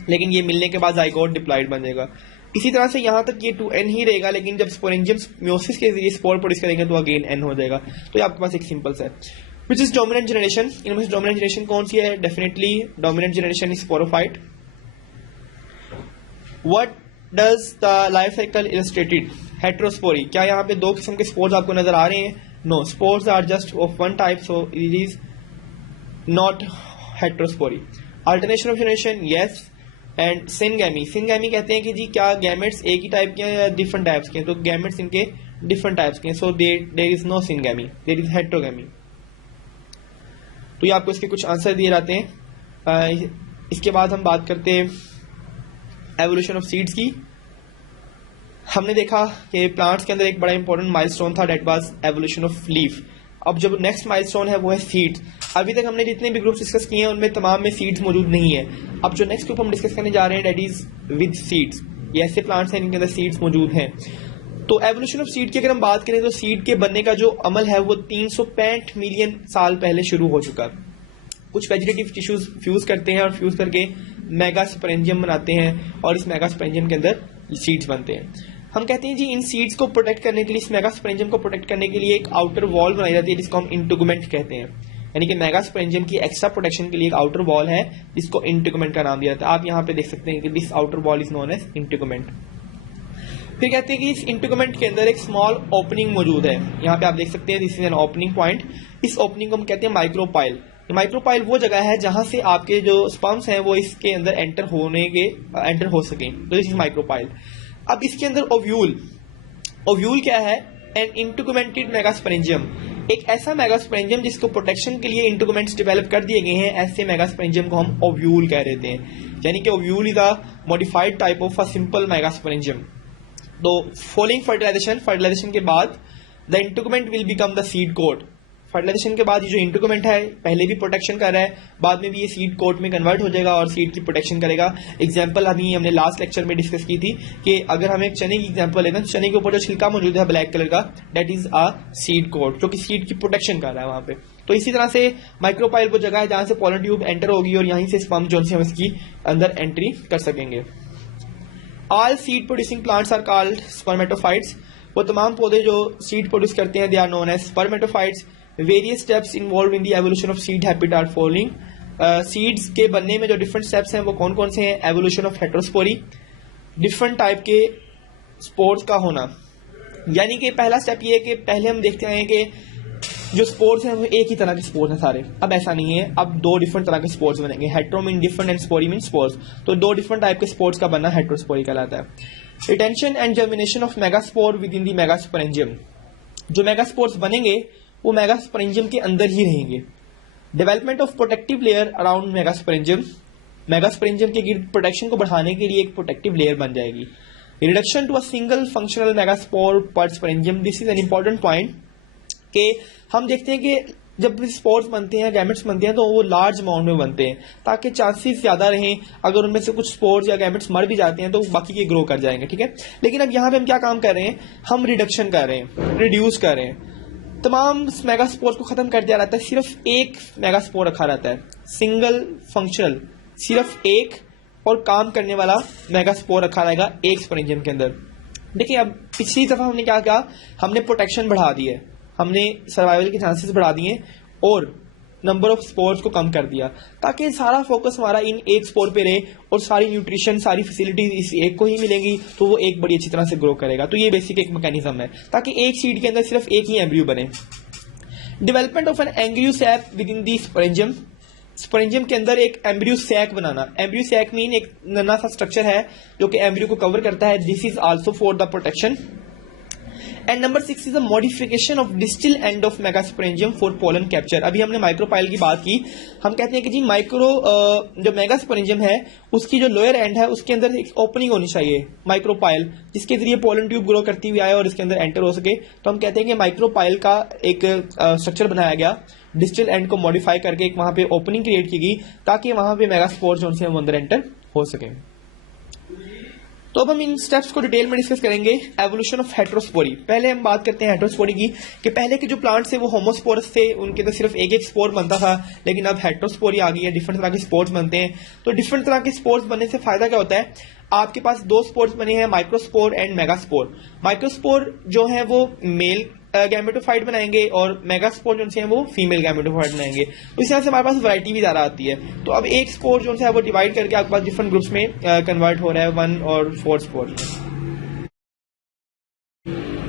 लेकिन ये मिलने के बाद जाइगोट डिप्लाइड बन जाएगा। इसी तरह से यहाँ तक ये 2n ही रहेगा, लेकिन जब स्पोरेंजियम म्योसिस के जरिए स्पोर प्रोड्यूस करेंगे तो अगेन n हो जाएगा। तो ये आपके पास एक सिंपल सा है। Which is dominant generation? इनमें से dominant generation कौन सी है? Definitely dominant generation is sporophyte. What does the life cycle illustrated? Heterospory. क्या यहाँ पे दो किस्म के स्पोर्स आपको नजर आ रहे हैं? No, spores are just of one type, so it is not heterospory. Alternation of generation, yes. And syngamy. Syngamy कहते हैं कि जी क्या गैमेट्स एक ही टाइप के हैं या डिफरेंट टाइप्स के हैं? तो गैमेट्स इनके डिफरेंट टाइप्स के हैं, so there is no syngamy, there is heterogamy. तो ये आपको इसके कुछ आंसर दिए जाते हैं। इसके बाद हम बात करते हैं एवोल्यूशन ऑफ सीड्स की। हमने देखा कि प्लांट्स के अंदर एक बड़ा इंपॉर्टेंट माइलस्टोन था, that was evolution of leaf. अब जब नेक्स्ट माइलस्टोन है वो है सीड्स। अभी तक हमने जितने भी ग्रुप्स डिस्कस किए हैं उनमें तमाम में सीड्स मौजूद नहीं है। अब जो नेक्स्ट ग्रुप हम डिस्कस करने जा रहे हैं डेट इज विद सीड्स। ये ऐसे प्लांट्स हैं जिनके अंदर सीड्स मौजूद हैं। तो एवोल्यूशन ऑफ सीड की अगर हम बात करें तो सीड के बनने का जो अमल है वो 365 मिलियन साल पहले शुरू हो चुका। कुछ वेजिटेटिव टिश्यूज फ्यूज करते हैं और फ्यूज करके मेगास्पोरेंजियम बनाते हैं और इस मेगास्पोरेंजियम के अंदर सीड्स बनते हैं। हम कहते हैं जी इन सीड्स को प्रोटेक्ट करने के लिए, इस मेगास्पोरेंजियम को प्रोटेक्ट करने के लिए एक आउटर वॉल बनाई जाती है जिसको हम इंटुगमेंट कहते हैं। यानी कि मेगास्पोरेंजियम की एक्स्ट्रा प्रोटेक्शन के लिए एक आउटर वॉल है जिसको इंटुगमेंट का नाम दिया जाता है। आप यहाँ पे देख सकते हैं कि this outer wall is known as integument. फिर कहते हैं कि इस इंटुगमेंट के अंदर एक स्मॉल ओपनिंग मौजूद है। यहाँ पे आप देख सकते हैं this is an opening point. इस ओपनिंग को हम कहते हैं माइक्रोपाइल। माइक्रोपाइल वो जगह है जहां से आपके जो स्पर्म्स हैं वो इसके अंदर एंटर हो सकें। तो दिस इज माइक्रोपाइल। अब इसके अंदर ओव्यूल क्या है? एन इंटुगमेंटेड मेगास्पोरेंजियम, एक ऐसा मेगास्पोरेंजियम जिसको प्रोटेक्शन के लिए इंटुगमेंट्स डेवलप कर दिए गए हैं। ऐसे मेगास्पोरेंजियम को हम ओव्यूल कह देते हैं। यानी कि ovule is a modified type of a simple megasporangium. तो फॉलोइंग फर्टिलाइजेशन के बाद the integument will become the seed coat. Fertilization के बाद ये जो इंटुगमेंट है पहले भी प्रोटेक्शन कर रहा है, बाद में भी ये सीड कोट में कन्वर्ट हो जाएगा और सीड की प्रोटेक्शन करेगा। एग्जांपल अभी हमने लास्ट लेक्चर में डिस्कस की थी कि अगर हम एक चने की एग्जांपल लेते हैं, चने के ऊपर जो छिलका मौजूद है ब्लैक कलर का, that is a seed coat, जो कि सीड की प्रोटेक्शन कर रहा है वहां पे। तो इसी तरह से माइक्रोपाइल वो जगह है जहां से पोलन ट्यूब एंटर होगी और यहीं से स्पर्म जोन से हम इसकी अंदर एंट्री कर सकेंगे। All seed producing plants are called spermatophytes. वो तमाम पौधे जो सीड प्रोड्यूस करते हैं they are known as spermatophytes. Various steps involved in the evolution of seed habit are following. Seeds के बनने में जो डिफरेंट स्टेप्स हैं वो कौन कौन से हैं? Evolution of heterospory, different type के स्पोर्स का होना। यानी कि पहला स्टेप ये है कि पहले हम देखते हैं कि जो स्पोर्स हैं वो एक ही तरह के स्पोर्स हैं सारे। अब ऐसा नहीं है, अब दो डिफरेंट तरह के स्पोर्स बनेंगे। Hetero mean different and spori mean spores. तो दो डिफरेंट टाइप के स्पोर्स का बनना हेट्रोस्पोरी कहलाता है। Retention and germination of megaspore with in the megasporangium. जो मेगास्पोर्स बनेंगे वो मेगास्पोरेंजियम के अंदर ही रहेंगे। Development of protective layer around megasporangium. Megasporangium के गिर्द प्रोटेक्शन को बढ़ाने के लिए एक प्रोटेक्टिव लेयर बन जाएगी। Reduction to a single functional megaspore per sporangium. This is an important point कि हम देखते हैं कि जब स्पोर्स बनते हैं, गैमेट्स बनते हैं, तो वो लार्ज अमाउंट में बनते हैं ताकि चांसेस ज्यादा रहें। अगर उनमें से कुछ स्पोर्स या गैमेट्स मर भी जाते हैं तो बाकी के ग्रो कर जाएंगे, ठीक है। लेकिन अब यहाँ पे हम क्या काम कर रहे हैं? हम रिडक्शन कर रहे हैं, रिड्यूस कर रहे हैं। तमाम मेगास्पोर्स को खत्म कर दिया जाता है, सिर्फ एक मेगास्पोर रखा रहता है, सिंगल फंक्शनल, सिर्फ एक और काम करने वाला मेगास्पोर रखा रहेगा एक स्पोरेंजियम के अंदर। देखिए अब पिछली दफा हमने क्या किया? हमने प्रोटेक्शन बढ़ा दी है, हमने सर्वाइवल के चांसेस बढ़ा दिए और नंबर ऑफ स्पोर्स को कम कर दिया ताकि सारा फोकस हमारा इन एक स्पोर पे रहे और सारी न्यूट्रिशन, सारी फैसिलिटीज इस एक को ही मिलेंगी तो वो एक बड़ी अच्छी तरह से ग्रो करेगा। तो ये बेसिक एक मैकेनिज्म है ताकि एक सीड के अंदर सिर्फ एक ही एम्ब्रियो बने। Development of an embryo sac within the sporangium. Sporangium के अंदर एक एम्ब्रियो सैक बनाना। एम्ब्रियो सैक मीन एक नन्हा सा स्ट्रक्चर है जो कि एम्ब्रियो को कवर करता है। This is also for the protection. And number 6 is the modification of distal end of megasporangium for pollen capture. अभी हमने माइक्रोपाइल की बात की, हम कहते हैं कि जी जो मेगास्पोरेंजियम है उसकी जो लोअर एंड है उसके अंदर एक ओपनिंग होनी चाहिए माइक्रोपाइल, जिसके जरिए पोलन ट्यूब ग्रो करती हुई आए और इसके अंदर एंटर हो सके। तो हम कहते हैं कि माइक्रोपाइल का एक स्ट्रक्चर बनाया गया, डिस्टल एंड को मॉडिफाई करके एक वहां पे ओपनिंग क्रिएट की गई ताकि वहां पे मेगास्पोर जो है वो अंदर एंटर हो सके। तो अब हम इन स्टेप्स को डिटेल में डिस्कस करेंगे। Evolution of heterospory. पहले हम बात करते हैं हेटेरोस्पोरी की, कि पहले के जो प्लांट्स थे वो होमोस्पोरस थे, उनके तो सिर्फ एक एक स्पोर बनता था, लेकिन अब हेटेरोस्पोरी आ गई है, डिफरेंट तरह के स्पोर्स बनते हैं। तो डिफरेंट तरह के स्पोर्स बनने से फायदा क्या होता है, आपके पास दो स्पोर्स बने हैं, माइक्रोस्पोर एंड मेगास्पोर। माइक्रोस्पोर जो है वो मेल गैमेटोफाइट बनाएंगे और मेगास्पोर जो है वो फीमेल गैमेटोफाइट बनाएंगे। तो इस तरह से हमारे पास वैरायटी भी ज्यादा आती है। तो अब एक स्पोर जो है वो डिवाइड करके आपके पास डिफरेंट ग्रुप्स में कन्वर्ट हो रहा है, 1 और 4 स्पोर।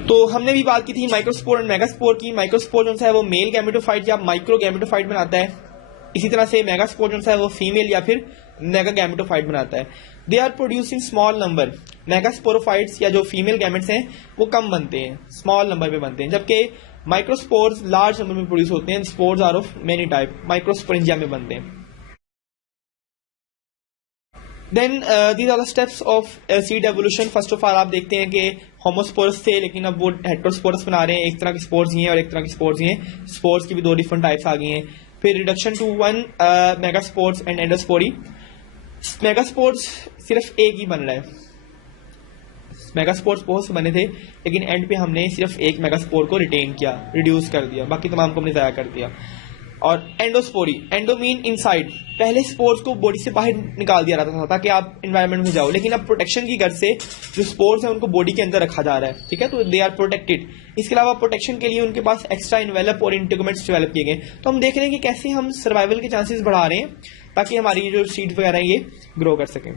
तो हमने भी बात की थी माइक्रोस्पोर और मेगास्पोर की। माइक्रोस्पोर जो है वो मेल गैमेटोफाइट या माइक्रो गैमेटोफाइट बनाता है, इसी तरह से मेगास्पोर जो है वो फीमेल या फिर मेगा गैमेटोफाइट बनाता है। They are produce in small number. Megasporophytes या जो फीमेल गैमेट्स हैं वो कम बनते हैं, स्मॉल नंबर में बनते हैं, जबकि माइक्रोस्पोर्स लार्ज नंबर में प्रोड्यूस होते हैं। Spores are of many type, microsporangia में बनते हैं। Then these are the steps of seed evolution. First of all आप देखते हैं कि होमोस्पोरस थे लेकिन अब वो हेटेरोस्पोरस बना रहे हैं। एक तरह के स्पोर्स ही हैं और एक तरह के स्पोर्स ही हैं। स्पोर्स की भी 2 डिफरेंट टाइप्स आ गई हैं। फिर reduction to 1 megaspores and endospory. Megaspores सिर्फ एक ही बन रहा है। मेगास्पोर्स बहुत से बने थे लेकिन एंड पे हमने सिर्फ एक मेगास्पोर को रिटेन किया, रिड्यूस कर दिया, बाकी तमाम को हमने ज़ाया कर दिया। और एंडोस्पोरी, एंडो मीन इनसाइड। पहले स्पोर्स को बॉडी से बाहर निकाल दिया जाता था ताकि आप एनवायरनमेंट में जाओ, लेकिन अब प्रोटेक्शन की गर्ज से जो स्पोर्स हैं उनको बॉडी के अंदर रखा जा रहा है, ठीक है, तो दे आर प्रोटेक्टेड। इसके अलावा प्रोटेक्शन के लिए उनके पास एक्स्ट्रा इन्वेलप और इंटीग्यूमेंट्स डेवलप किए गए। तो हम देख रहे हैं कि कैसे हम सर्वाइवल के चांसेस बढ़ा रहे हैं ताकि हमारी जो सीड्स वगैरह ये ग्रो कर सकें।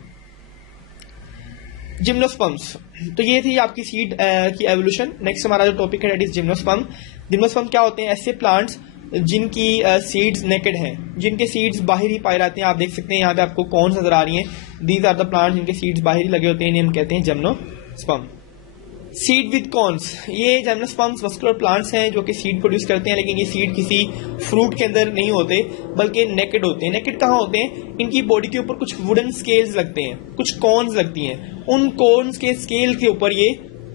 जिम्नोस्पर्म्स, तो ये थी आपकी सीड की एवोल्यूशन। नेक्स्ट हमारा जो टॉपिक है दैट इज जिम्नोस्पर्म। जिम्नोस्पर्म क्या होते हैं, ऐसे प्लांट्स जिनकी सीड्स नेकेड हैं, जिनके सीड्स बाहर ही पाए जाते हैं। आप देख सकते हैं यहाँ पे आपको कौन नजर आ रही हैं। दीज आर द प्लांट्स जिनके सीड्स बाहर ही लगे होते हैं, इन्हें हम कहते हैं जिम्नोस्पर्म। सीड विद कॉर्न्स, ये जिम्नोस्पर्म्स वस्कुलर प्लांट्स हैं जो कि सीड प्रोड्यूस करते हैं, लेकिन ये सीड किसी फ्रूट के अंदर नहीं होते बल्कि नेकेड होते हैं। नेकेड कहाँ होते हैं, इनकी बॉडी के ऊपर कुछ वुडन स्केल्स लगते हैं, कुछ कॉर्न्स लगती हैं, उन कॉर्न्स के स्केल के ऊपर ये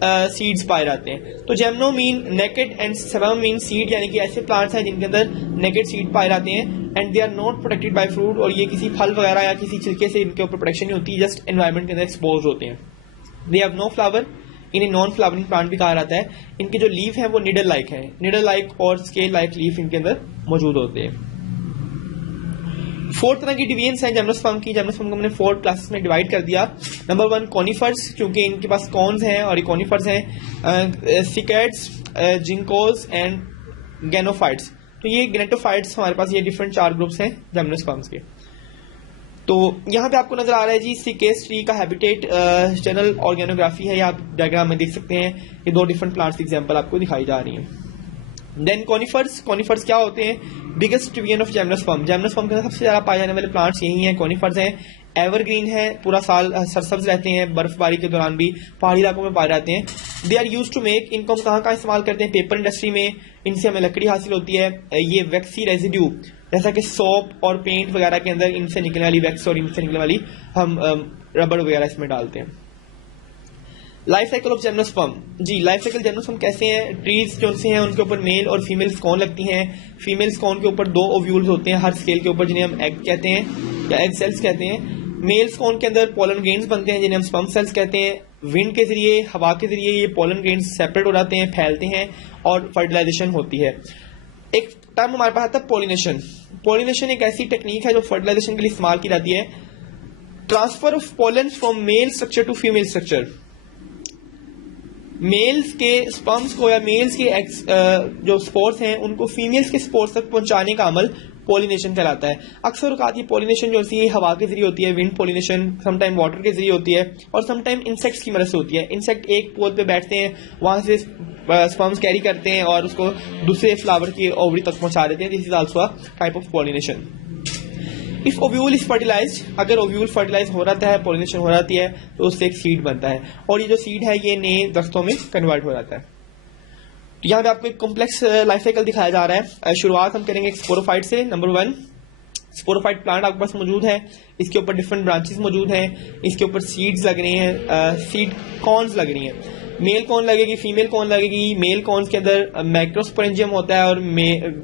सीड्स पाए जाते हैं। तो gymno mean naked and sperm mean seed, यानी कि ऐसे प्लांट्स हैं जिनके अंदर नेकेड सीड पाए जाते हैं and they are not protected by fruit, और ये किसी फल वगैरह या किसी छिलके से इनके ऊपर प्रोटेक्शन नहीं होती, जस्ट एनवायरनमेंट के अंदर एक्सपोज होते हैं। दे हैव नो फ्लावर, इन्हें नॉन फ्लावरिंग प्लांट भी कहा जाता है। इनके जो लीफ है वो निडल लाइक है, निडल लाइक और स्केल लाइक लीफ इनके अंदर मौजूद होते हैं। 4 तरह की डिवीजन्स हैं जिम्नोस्पर्म की। जिम्नोस्पर्म को हमने 4 क्लासेस में डिवाइड कर दिया। नंबर 1 कॉनिफर्स, क्योंकि इनके पास कॉन्स हैं और ये कॉनिफर्स हैं। सिकेड्स, जिंकोस एंड गैनोफाइट्स। तो ये गैनेटोफाइट्स हमारे पास ये डिफरेंट 4 ग्रुप्स हैं जिम्नोस्पर्म्स के। तो यहाँ पे आपको नजर आ रहा है जी सिकेस ट्री का हैबिटेट जनरल ऑर्गेनोग्राफी है, आप डायग्राम में देख सकते हैं। ये 2 डिफरेंट प्लांट्स एग्जांपल आपको दिखाई जा रही हैं। देन कॉनिफर्स, कॉनिफर्स क्या होते हैं, biggest division of gymnosperm. Gymnosperm के अंदर सबसे ज्यादा पाए जाने वाले प्लांट्स यही हैं, कॉनिफर्स हैं। एवरग्रीन है, पूरा साल सरसब्ज रहते हैं, बर्फबारी के दौरान भी पहाड़ी इलाकों में पाए जाते हैं। They are use to make, इनको हम कहाँ इस्तेमाल करते हैं, पेपर इंडस्ट्री में इनसे हमें लकड़ी हासिल होती है। ये वैक्सी रेजिड्यू, जैसा कि सोप और पेंट वगैरह के अंदर इनसे निकलने वाली वैक्स और इनसे निकलने वाली हम रबड़ वगैरह इसमें डालते हैं। लाइफ साइकिल ऑफ जिम्नोस्पर्म, जी लाइफ साइकिल जिम्नोस्पर्म कैसे हैं, ट्रीज जो से हैं उनके ऊपर मेल और फीमेल स्कॉन लगती हैं। फीमेल स्कॉन के ऊपर 2 ओव्यूल्स होते हैं हर स्केल के ऊपर, जिन्हें हम एग कहते हैं या एग सेल्स कहते हैं। मेल स्कॉन के अंदर पोलन ग्रेन्स बनते हैं जिन्हें हम स्पर्म सेल्स कहते हैं। विंड के जरिए, हवा के जरिए ये पोलन ग्रेन्स सेपरेट हो जाते हैं, फैलते हैं और फर्टिलाइजेशन होती है। एक टर्म हमारे पास आता है पॉलिनेशन। पॉलिनेशन एक ऐसी टेक्निक है जो फर्टिलाइजेशन के लिए इस्तेमाल की जाती है। Transfer of pollen from male structure to female structure. Males के स्पर्म्स को या मेल्स के जो स्पोर्स हैं उनको फीमेल्स के स्पोर्स तक पहुंचाने का अमल पॉलिनेशन कहलाता है। अक्सर औकात ये पॉलिनेशन जो होती है हवा के जरिए होती है, विंड पॉलिनेशन, समटाइम वाटर के जरिए होती है और समटाइम इंसेक्ट्स की मदद से होती है। इंसेक्ट एक पोल पे बैठते हैं, वहां से स्पर्म्स कैरी करते हैं और उसको दूसरे फ्लावर की ओवरी तक पहुंचा देते हैं। This is also a type of pollination. If ovule is fertilized, अगर ओव्यूल फर्टिलाइज हो रहा है, पॉलिनेशन हो जाती है, तो उससे एक सीड बनता है और ये जो सीड है ये नए दस्तों में कन्वर्ट हो जाता है। तो यहाँ पे आपको एक कॉम्प्लेक्स लाइफ साइकिल दिखाया जा रहा है। शुरुआत हम करेंगे स्पोरोफाइट से। नंबर 1, स्पोरोफाइट प्लांट आपके पास मौजूद है, इसके ऊपर डिफरेंट ब्रांचेस मौजूद हैं, इसके ऊपर सीड्स लग रही हैं, सीड कॉर्न्स लग रही हैं। मेल कॉर्न लगेगी, फीमेल कॉर्न लगेगी। मेल कॉर्न के अंदर माइक्रोस्पोरेंजियम होता है और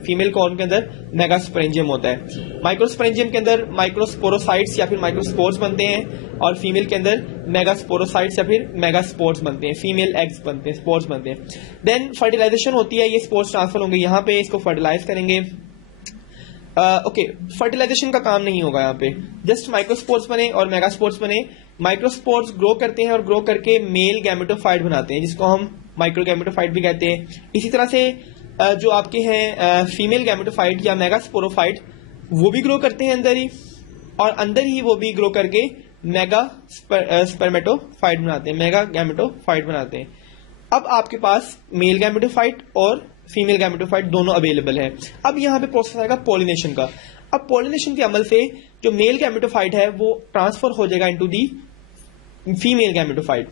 फीमेल कॉर्न के अंदर मेगास्पोरेंजियम होता है। माइक्रोस्पोरेंजियम के अंदर माइक्रोस्पोरोसाइट्स या फिर माइक्रोस्पोर्स बनते हैं और फीमेल के अंदर मेगास्पोरोसाइट्स या फिर मेगास्पोर्स बनते हैं, फीमेल एग्स बनते हैं, स्पोर्स बनते हैं। देन फर्टिलाइजेशन होती है, ये स्पोर्स ट्रांसफर होंगे यहाँ पे, इसको फर्टिलाइज करेंगे। ओके, फर्टिलाइजेशन का काम नहीं होगा यहाँ पे, जस्ट माइक्रोस्पोर्स बने और मेगास्पोर्स बने। माइक्रोस्पोर्स ग्रो करते हैं और ग्रो करके मेल गैमेटोफाइट बनाते हैं, जिसको हम माइक्रो गैमेटोफाइट भी कहते हैं। इसी तरह से जो आपके हैं फीमेल गैमेटोफाइट या मेगास्पोरोफाइट, वो भी ग्रो करते हैं अंदर ही, और अंदर ही वो भी ग्रो करके मेगा स्पर्मेटोफाइट बनाते हैं, मेगा गैमेटोफाइट बनाते हैं। अब आपके पास मेल गैमेटोफाइट और फीमेल गैमेटोफाइट दोनों अवेलेबल है। अब यहाँ पे प्रोसेस आएगा पॉलिनेशन का। अब पॉलिनेशन के अमल से जो मेल गैमेटोफाइट है वो ट्रांसफर हो जाएगा इनटू दी फीमेल गैमेटोफाइट।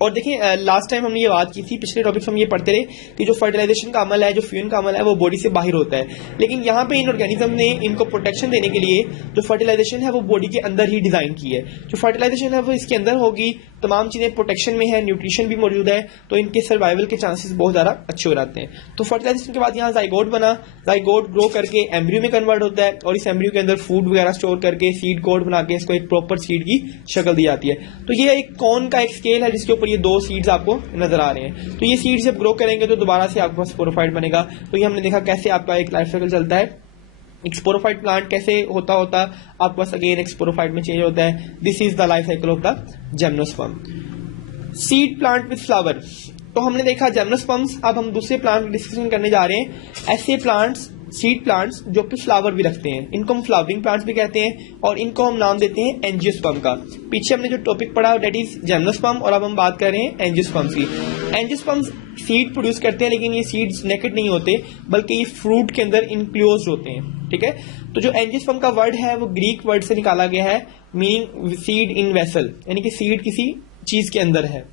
और देखिए लास्ट टाइम हमने ये बात की थी, पिछले टॉपिक्स में हम ये पढ़ते रहे कि जो फर्टिलाइजेशन का अमल है, जो फ्यूजन का अमल है, वो बॉडी से बाहर होता है, लेकिन यहाँ पे इन ऑर्गेनिज्म ने इनको प्रोटेक्शन देने के लिए जो फर्टिलाइजेशन है वो बॉडी के अंदर ही डिजाइन की है। जो फर्टिलाइजेशन है वो इसके अंदर होगी, तमाम चीजें प्रोटेक्शन में है, न्यूट्रिशन भी मौजूद है, तो इनके सर्वाइवल के चांसेस बहुत ज्यादा अच्छे हो जाते हैं। तो फर्टिलाइजेशन के बाद यहाँ जाइगोट बना, जाइगोट ग्रो करके एम्ब्रियो में कन्वर्ट होता है और इस एम्ब्रियो के अंदर फूड वगैरह स्टोर करके सीड कोड बना के इसको एक प्रॉपर सीड की शक्ल दी जाती है। तो ये एक कॉर्न का एक स्केल है जिसके ऊपर ये 2 सीड्स आपको नजर आ रहे हैं। तो ये सीड्स जब ग्रो करेंगे तो दोबारा से आपके पास स्पोरोफाइट बनेगा। तो ये हमने देखा कैसे आपका एक लाइफ साइकिल चलता है। एक स्पोरोफाइट प्लांट कैसे होता आपके पास अगेन एक स्पोरोफाइट में चेंज होता है। This is the life cycle of the gymnosperm. Seed plant with flower, तो हमने देखा जिम्नोस्पर्म्स। अब हम दूसरे प्लांट की डिस्कशन करने जा रहे हैं, ऐसे प्लांट्स, सीड प्लांट्स जो कि फ्लावर भी रखते हैं, इनको हम फ्लावरिंग प्लांट्स भी कहते हैं और इनको हम नाम देते हैं एंजियोस्पर्म का। पीछे हमने जो टॉपिक पढ़ा दैट इज जिम्नोस्पर्म और अब हम बात कर रहे हैं एंजियोस्पर्म्स की। एंजियोस्पर्म्स सीड प्रोड्यूस करते हैं, लेकिन ये सीड्स नेकेड नहीं होते बल्कि ये फ्रूट के अंदर इनक्लोज्ड होते हैं, ठीक है। तो जो एंजियोस्पर्म का वर्ड है वो ग्रीक वर्ड से निकाला गया है, मीनिंग सीड इन वेसल, यानी कि सीड किसी चीज के अंदर है।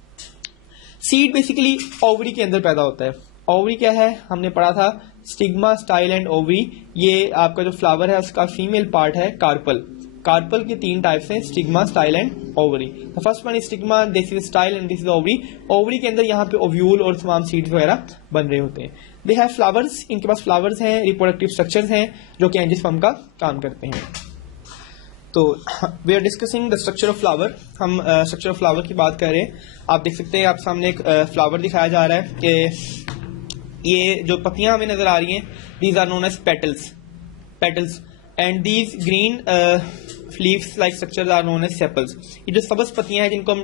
सीड बेसिकली ओवरी के अंदर पैदा होता है। ओवरी क्या है हमने पढ़ा था, स्टिग्मा, स्टाइल एंड ओवरी। ये आपका जो फ्लावर है उसका फीमेल पार्ट है कार्पल। कार्पल के 3 टाइप्स हैं, stigma, style and ovary. The first one is stigma, this is style and this is ovary. Ovary के अंदर यहाँ पे ओव्यूल और तमाम सीड्स वगैरह बन रहे होते हैं। दे हैव फ्लावर्स, इनके पास फ्लावर्स हैं, रिप्रोडक्टिव स्ट्रक्चर्स हैं जो कि एंजियोस्पर्म का काम करते हैं। तो we are discussing the structure of flower. हम स्ट्रक्चर ऑफ फ्लावर की बात कर रहे हैं। आप देख सकते हैं आप सामने एक फ्लावर दिखाया जा रहा है कि ये जो पत्तियां हमें नजर आ रही हैं, these are known as petals, petals and these green leaves like structures are known as sepals. ये जो सबज पत्तियां हैं जिनको हम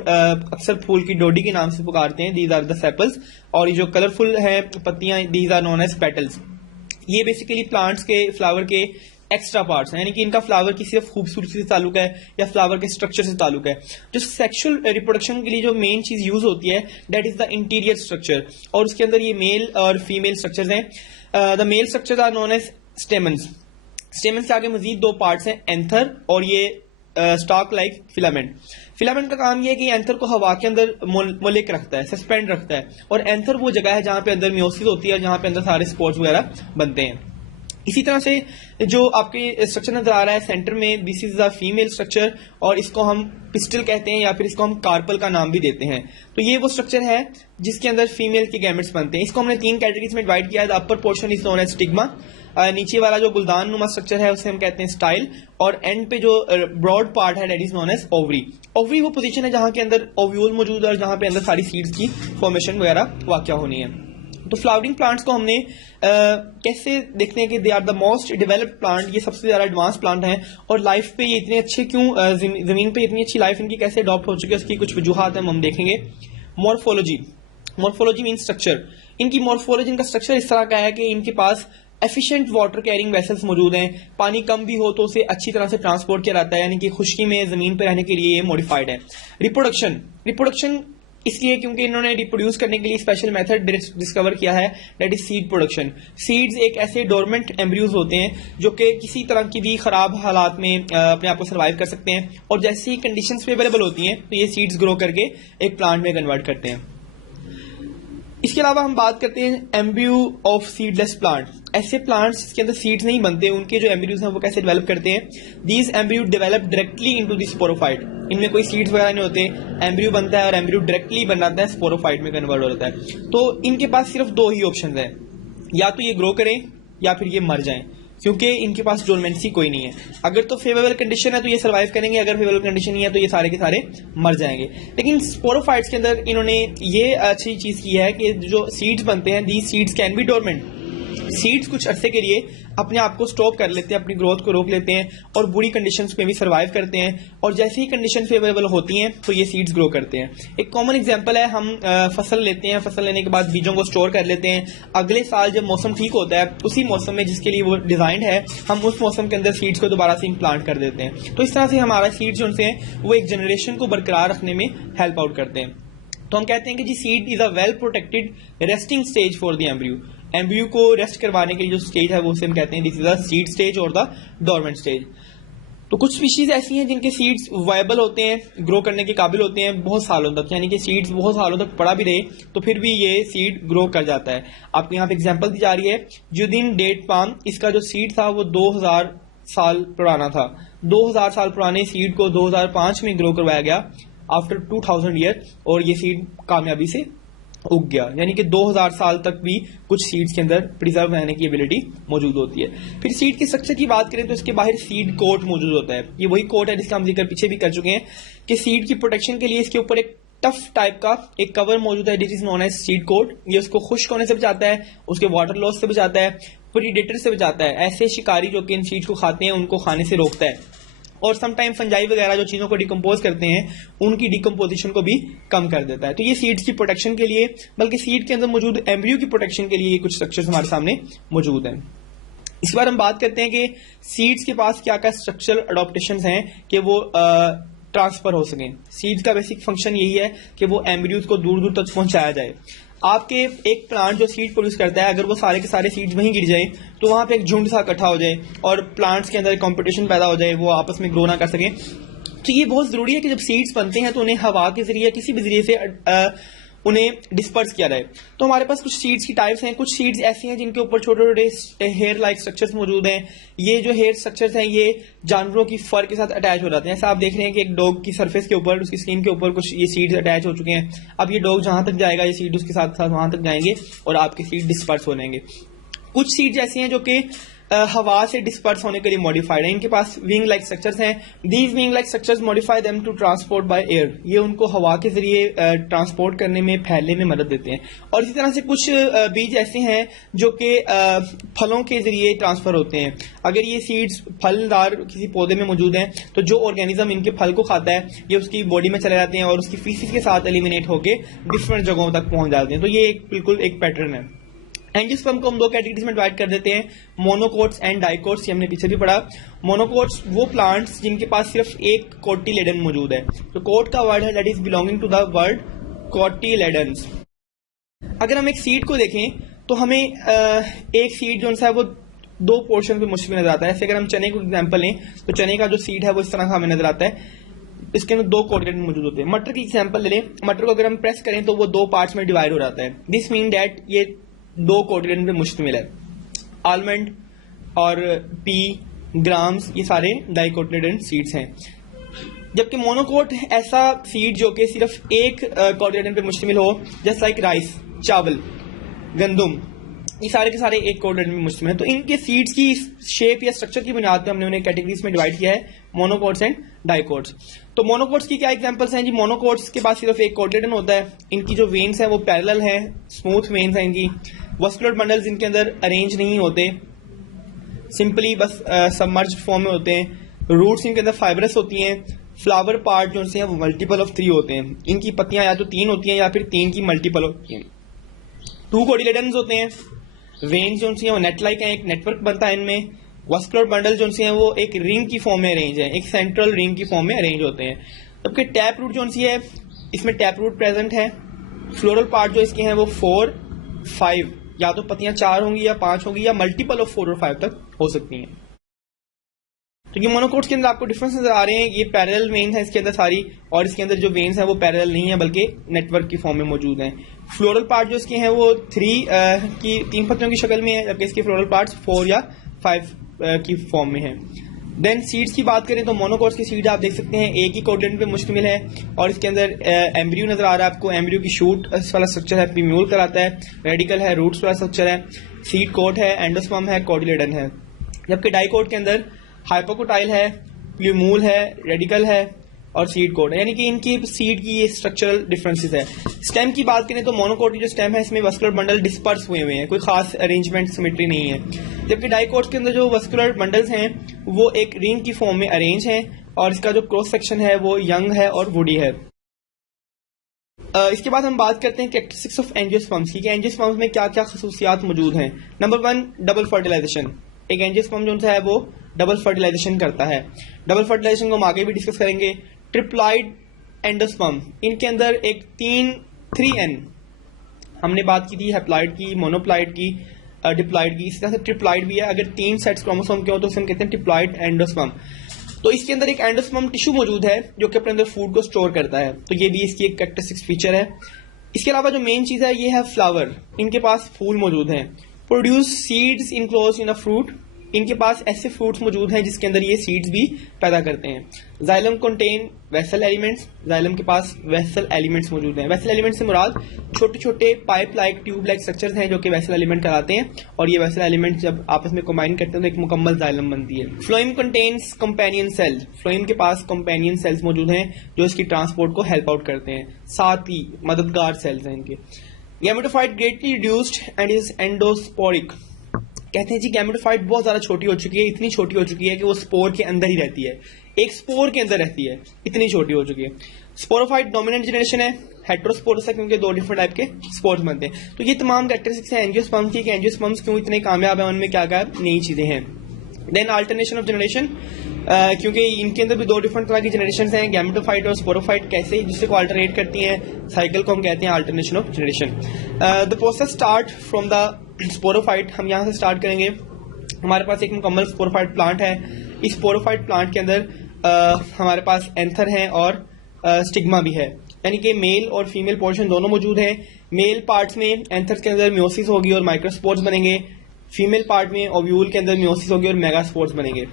अक्सर फूल की डोडी के नाम से पुकारते हैं, दीज आर द सेपल्स। और ये जो कलरफुल है पत्तियां, these are known as petals. ये बेसिकली प्लांट्स के फ्लावर के एक्स्ट्रा पार्ट्स हैं, यानी कि इनका फ्लावर की सिर्फ खूबसूरती से ताल्लुक है या फ्लावर के स्ट्रक्चर से ताल्लुक है। जो सेक्सुअल रिप्रोडक्शन के लिए जो मेन चीज यूज होती है that is the interior structure, और उसके अंदर ये मेल और फीमेल स्ट्रक्चर्स हैं। The male structures are known as stamens. Stamens के आगे मजीद 2 पार्ट्स हैं, एंथर और ये स्टॉक लाइक फिलामेंट। फिलामेंट का काम यह है कि एंथर को हवा के अंदर मोलिक रखता है, सस्पेंड रखता है, और एंथर वो जगह है जहां पे अंदर मियोसिस होती है और जहां पे अंदर सारे स्पोर्स वगैरह बनते हैं। इसी तरह से जो आपके स्ट्रक्चर नजर आ रहा है सेंटर में, this is the female structure और इसको हम पिस्टल कहते हैं या फिर इसको हम कार्पल का नाम भी देते हैं। तो ये वो स्ट्रक्चर है जिसके अंदर फीमेल के गैमेट्स बनते हैं। इसको हमने 3 कैटेगरीज में डिवाइड किया है। The upper portion is known as stigma, नीचे वाला जो गुलदान नुमा स्ट्रक्चर है उसे हम कहते हैं स्टाइल, और एंड पे जो ब्रॉड पार्ट है that is known as ovary. Ovary वो पोजीशन है जहां के अंदर ओव्यूल मौजूद है और जहां पे अंदर सारी सीड्स की फॉर्मेशन वगैरह वाक़या होनी है। तो फ्लावरिंग प्लांट्स को हमने कैसे देखते हैं कि they are the most developed plant, ये सबसे ज्यादा एडवांस प्लांट हैं, और लाइफ पे ये इतने अच्छे क्यों, जमीन पे इतनी अच्छी लाइफ इनकी कैसे अडॉप्ट हो चुकी है, उसकी कुछ वजूहात हम देखेंगे। Morphology, morphology mean structure. इनकी मॉर्फोलॉजी, इनका स्ट्रक्चर इस तरह का है कि इनके पास एफिशिएंट वाटर कैरिंग वेसल्स मौजूद हैं, पानी कम भी हो तो उसे अच्छी तरह से ट्रांसपोर्ट किया जाता है, यानी कि खुश्की में जमीन पर रहने के लिए ये मॉडिफाइड है। रिप्रोडक्शन, रिप्रोडक्शन इसलिए क्योंकि इन्होंने रिप्रोड्यूस करने के लिए स्पेशल मेथड डिस्कवर किया है, that is seed production. Seeds एक ऐसे डोरमेंट एम्ब्रियोज होते हैं जो कि किसी तरह की भी खराब हालात में अपने आप को सर्वाइव कर सकते हैं, और जैसे ही कंडीशंस फेवरेबल होती हैं तो ये सीड्स ग्रो करके एक प्लांट में कन्वर्ट करते हैं। इसके अलावा हम बात करते हैं एम्ब्रियो ऑफ सीडलेस प्लांट। ऐसे प्लांट्स जिसके अंदर सीड्स नहीं बनते, उनके जो एम्ब्रियोज हैं वो कैसे डेवलप करते हैं। These embryo develop directly into the sporophyte. इनमें कोई सीड्स वगैरह नहीं होते, एम्ब्रियो बनता है और एम्ब्रियो डायरेक्टली बन जाता है, स्पोरोफाइट में कन्वर्ट हो जाता है। तो इनके पास सिर्फ दो ही ऑप्शन है, या तो ये ग्रो करें या फिर ये मर जाएं, क्योंकि इनके पास डोरमेंसी कोई नहीं है। अगर तो फेवरेबल कंडीशन है तो ये सर्वाइव करेंगे, अगर फेवरेबल कंडीशन नहीं है तो ये सारे के सारे मर जाएंगे। लेकिन स्पोरोफाइट्स के अंदर इन्होंने ये अच्छी चीज की है कि जो सीड्स बनते हैं, these seeds can be dormant. Seeds कुछ अरसे के लिए अपने आप को स्टॉप कर लेते हैं, अपनी ग्रोथ को रोक लेते हैं और बुरी कंडीशंस में भी सर्वाइव करते हैं, और जैसे ही कंडीशन फेवरेबल होती हैं तो ये सीड्स ग्रो करते हैं। एक कॉमन एग्जांपल है, हम फसल लेते हैं, फसल लेने के बाद बीजों को स्टोर कर लेते हैं, अगले साल जब मौसम ठीक होता है उसी मौसम में जिसके लिए वो डिजाइंड है, हम उस मौसम के अंदर सीड्स को दोबारा से इम्प्लांट कर देते हैं। तो इस तरह से हमारा सीड्स जो हैं वो एक जनरेशन को बरकरार रखने में हेल्प आउट करते हैं। तो हम कहते हैं कि जी seed is a well protected resting stage for the embryo. Embryo को रेस्ट करवाने के लिए जो स्टेज है वो उसे हम कहते हैं this is the seed stage और द डोरमेंट स्टेज। तो कुछ स्पीशीज ऐसी हैं जिनके सीड्स वायबल होते हैं, ग्रो करने के काबिल होते हैं बहुत सालों तक, यानी कि सीड्स बहुत सालों तक पड़ा भी रहे तो फिर भी ये सीड ग्रो कर जाता है। आपको यहाँ पे एग्जांपल दी जा रही है जुदिन डेट पाम। इसका जो सीड था वो 2000 साल पुराना था। 2000 साल पुराने सीड को 2005 में ग्रो करवाया गया आफ्टर 2000 ईयर, और ये सीड कामयाबी से उग गया। यानी कि 2000 साल तक भी कुछ सीड्स के अंदर प्रिजर्व रहने की एबिलिटी मौजूद होती है। फिर सीड के स्ट्रक्चर की बात करें तो इसके बाहर सीड कोट मौजूद होता है। ये वही कोट है जिसका हम जिक्र पीछे भी कर चुके हैं कि सीड की प्रोटेक्शन के लिए इसके ऊपर एक टफ टाइप का एक कवर मौजूद है, this is known as seed coat. ये उसको खुश्क होने से बचाता है, उसके वाटर लॉस से बचाता है, प्रीडेटर से बचाता है, ऐसे शिकारी जो कि इन सीड्स को खाते हैं उनको खाने से रोकता है, और समटाइम फंजाई वगैरह जो चीजों को डिकम्पोज करते हैं उनकी डिकम्पोजिशन को भी कम कर देता है। तो ये सीड्स की प्रोटेक्शन के लिए, बल्कि सीड के अंदर मौजूद एम्ब्रियो की प्रोटेक्शन के लिए ये कुछ स्ट्रक्चर्स हमारे सामने मौजूद हैं। इस बार हम बात करते हैं कि सीड्स के पास क्या क्या स्ट्रक्चरल अडॉप्टेशन हैं कि वो ट्रांसफर हो सकें। सीड्स का बेसिक फंक्शन यही है कि वो एम्ब्रियोज को दूर दूर तक पहुंचाया जाए। आपके एक प्लांट जो सीड प्रोड्यूस करता है, अगर वो सारे के सारे सीड्स वहीं गिर जाए तो वहां पे एक झुंड सा इकट्ठा हो जाए और प्लांट्स के अंदर कंपटीशन पैदा हो जाए, वो आपस में ग्रो ना कर सके। तो ये बहुत जरूरी है कि जब सीड्स बनते हैं तो उन्हें हवा के जरिए किसी भी जरिए से उन्हें डिस्पर्स किया जाए। तो हमारे पास कुछ सीड्स की टाइप्स हैं। कुछ सीड्स ऐसी हैं जिनके ऊपर छोटे छोटे हेयर लाइक स्ट्रक्चर्स मौजूद हैं। ये जो हेयर स्ट्रक्चर्स हैं ये जानवरों की फर के साथ अटैच हो जाते हैं। ऐसा आप देख रहे हैं कि एक डॉग की सरफेस के ऊपर, उसकी स्किन के ऊपर कुछ ये सीड्स अटैच हो चुके हैं। अब ये डॉग जहां तक जाएगा ये सीड उसके साथ साथ वहां तक जाएंगे और आपके सीड डिस्पर्स हो जाएंगे। कुछ सीड्स ऐसी हैं जो कि हवा से डिस्पर्स होने के लिए मॉडिफाइड है। इनके पास विंग लाइक स्ट्रक्चर्स हैं। These wing like structures modify them to transport by air. ये उनको हवा के जरिए ट्रांसपोर्ट करने में, फैलने में मदद देते हैं। और इसी तरह से कुछ बीज ऐसे हैं जो कि फलों के जरिए ट्रांसफर होते हैं। अगर ये सीड्स फलदार किसी पौधे में मौजूद हैं तो जो ऑर्गेनिज्म इनके फल को खाता है ये उसकी बॉडी में चले जाते हैं और उसकी फीसिस के साथ एलिमिनेट होकर डिफरेंट जगहों तक पहुंच जाते हैं। तो ये बिल्कुल एक पैटर्न है। एंजियोस्पर्म को हम दो कैटेगरीज में डिवाइड कर देते हैं, मोनोकोट्स एंड डाइकोट्स। ये हमने पीछे भी पढ़ा। मोनोकोट्स वो प्लांट्स जिनके पास सिर्फ एक कोटिलेडन मौजूद है। तो कोट का वर्ड है that is belonging to the word cotyledons. अगर हम एक सीड को देखें तो हमें एक सीड जो है वो दो पोर्शन में मुश्किल नजर आता है। ऐसे अगर हम चने को एग्जाम्पल लें तो चने का जो सीड है वो इस तरह का हमें नजर आता है, इसके अंदर दो कोटिलेडन मौजूद होते हैं। मटर की एग्जाम्पल ले लें, मटर को अगर हम प्रेस करें तो वो दो पार्ट्स में डिवाइड हो जाता है। दिस मीन दैट ये दो कोटिलेडन पे मुश्तमिल है। आलमंड और पी, ग्राम्स ये सारे डाइकोटिलेडन सीड्स हैं। जबकि मोनोकोट ऐसा सीड जो कि सिर्फ एक कोटिलेडन पे मुश्तमिल हो, जस्ट लाइक राइस, चावल, गंदुम, ये सारे के सारे एक कोटिलेडन पे मुश्तमिल है। तो इनके सीड्स की शेप या स्ट्रक्चर की बुनियाद पर हमने उन्हें कैटेगरीज में डिवाइड किया है, मोनोकोट्स एंड डाइकोट्स। तो मोनोकोट्स की क्या एग्जांपल्स हैं जी? मोनोकोट्स के पास सिर्फ एक कोटिलेडन होता है। इनकी जो वेन्स हैं वो पैरेलल हैं, स्मूथ वेन्स हैं इनकी। वस्कुलर बंडल्स इनके अंदर अरेंज नहीं होते, सिंपली बस सबमर्ज फॉर्म में होते हैं। रूट्स इनके अंदर फाइब्रस होती हैं। फ्लावर पार्ट जो है वो मल्टीपल ऑफ 3 होते हैं। इनकी पत्तियां या तो 3 होती हैं या फिर 3 की मल्टीपल होती हैं। 2 कोटिलेडन्स होते हैं। वेन्स जो है वो नेट लाइक है, एक नेटवर्क बनता है इनमें। वस्कुलर बंडल जो है वो एक रिंग की फॉर्म में अरेंज है, एक सेंट्रल रिंग की फॉर्म में अरेंज होते हैं। जबकि टैप रूट जो है इसमें टैप रूट प्रेजेंट है। फ्लोरल पार्ट जो इसके हैं वो 4, 5, या तो पत्तियां 4 होंगी या 5 होंगी या मल्टीपल ऑफ 4 और 5 तक हो सकती हैं। तो ये मोनोकोट्स के अंदर आपको डिफरेंस नजर आ रहे हैं। ये पैरेलल वेन्स हैं इसके अंदर सारी, और इसके अंदर जो वेन्स हैं वो पैरेलल नहीं है बल्कि नेटवर्क की फॉर्म में मौजूद हैं। फ्लोरल पार्ट जो इसके हैं वो 3 पत्तियों की शक्ल में है, जबकि इसके फ्लोरल पार्ट्स 4 या 5 की फॉर्म में है। देन सीड्स की बात करें तो मोनोकोट्स की सीड आप देख सकते हैं एक ही कोडलेंट पे मुश्तमिल है, और इसके अंदर एम्ब्रियो नजर आ रहा है आपको। एम्ब्रियो की शूट वाला स्ट्रक्चर है, प्रीम्यूल कराता है, रेडिकल है, रूट्स वाला स्ट्रक्चर है, सीड कोट है, एंडोस्पर्म है, कोटिलेडन है। जबकि डाइकोट के अंदर हाइपोकोटाइल है, प्लूमूल है, रेडिकल है और सीड कोट है, यानी कि इनकी सीड की ये स्ट्रक्चरल डिफरेंसेस है। स्टेम की बात करें तो मोनोकोट की जो स्टेम है इसमें वस्कुलर बंडल डिस्पर्स हुए हैं, कोई खास अरेंजमेंट सिमेट्री नहीं है। जबकि डाइकोट के अंदर जो वस्कुलर बंडल्स हैं वो एक रिंग की फॉर्म में अरेंज हैं, और इसका जो क्रॉस सेक्शन है वो यंग है और वुडी है। इसके बाद हम बात करते हैं कैरेक्टरिस्टिक्स ऑफ एंजियोस्पर्म्स की, कि एंजियोस्पर्म्स में क्या क्या खसूसियात मौजूद हैं। Number 1, double fertilization. एक एंजियोस्पर्म जो है वो डबल फर्टिलाइजेशन करता है। डबल फर्टिलाइजेशन को हम आगे भी डिस्कस करेंगे। ट्रिप्लॉइड एंडोस्पर्म, इनके अंदर एक 3N हमने बात की थी, हैप्लॉइड की, मोनोप्लॉइड की, डिप्लॉइड की, इसी तरह से ट्रिप्लॉइड भी है। अगर 3 सेट्स क्रोमोसोम के हो तो उसे हम कहते हैं ट्रिप्लॉइड एंडोस्पर्म। तो इसके अंदर एक एंडोस्पर्म टिश्यू मौजूद है जो कि अपने अंदर फूड को स्टोर करता है, तो ये भी इसकी एक कैरेक्टरिस्टिक फीचर है। इसके अलावा जो मेन चीज है ये है फ्लावर, इनके पास फूल मौजूद हैं। Produce seeds enclosed in a fruit, इनके पास ऐसे फ्रूट्स मौजूद हैं जिसके अंदर ये सीड्स भी पैदा करते हैं। Xylem contain vessel elements, xylem के पास वेसल एलिमेंट्स मौजूद हैं। वेसल एलिमेंट्स से मुराद छोटे छोटे pipe like, tube like structures हैं जो कि वेसल एलिमेंट कहलाते हैं, और ये वेसल एलिमेंट जब आपस में कंबाइन करते हैं तो एक मुकम्मल जाइलम बनती है। Phloem contains companion cell, phloem के पास कंपेनियन सेल्स मौजूद हैं जो इसकी ट्रांसपोर्ट को हेल्प आउट करते हैं, साथ ही मददगार सेल्स हैं इनके। Gametophyte greatly reduced and is endosporic, कहते हैं जी गैमेटोफाइट बहुत ज्यादा छोटी हो चुकी है, इतनी छोटी हो चुकी है कि वो स्पोर के अंदर ही रहती है, एक स्पोर के अंदर रहती है, इतनी छोटी हो चुकी है। स्पोरोफाइट डोमिनेंट जनरेशन है, हेटेरोस्पोरस है क्योंकि 2 डिफरेंट टाइप के स्पोर्स बनते हैं। तो ये तमाम कैरेक्टरिस्टिक्स हैं एंजियोस्पर्म्स की, एंजियोस्पर्म्स क्यों इतने कामयाब है, उनमें क्या क्या नई चीजें हैं। देन अल्टरनेशन ऑफ जनरेशन, क्योंकि इनके अंदर भी 2 डिफरेंट तरह की जनरेशन हैं, गैमेटोफाइट और स्पोरोफाइट, कैसे एक दूसरे को अल्टरनेट करती हैं, साइकिल को हम कहते हैं alternation of generation. The process start from the sporophyte, हम यहाँ से स्टार्ट करेंगे। हमारे पास एक मुकम्मल स्पोरोफाइट प्लांट है। इस स्पोरोफाइट प्लांट के अंदर हमारे पास एंथर है और स्टिग्मा भी है, यानी कि मेल और फीमेल पोर्शन दोनों मौजूद हैं। मेल पार्ट्स में एंथर के अंदर मियोसिस होगी और माइक्रोस्पोर्स बनेंगे, फीमेल पार्ट में ओव्यूल के अंदर मियोसिस होगी और मेगास्पोर्स बनेंगे।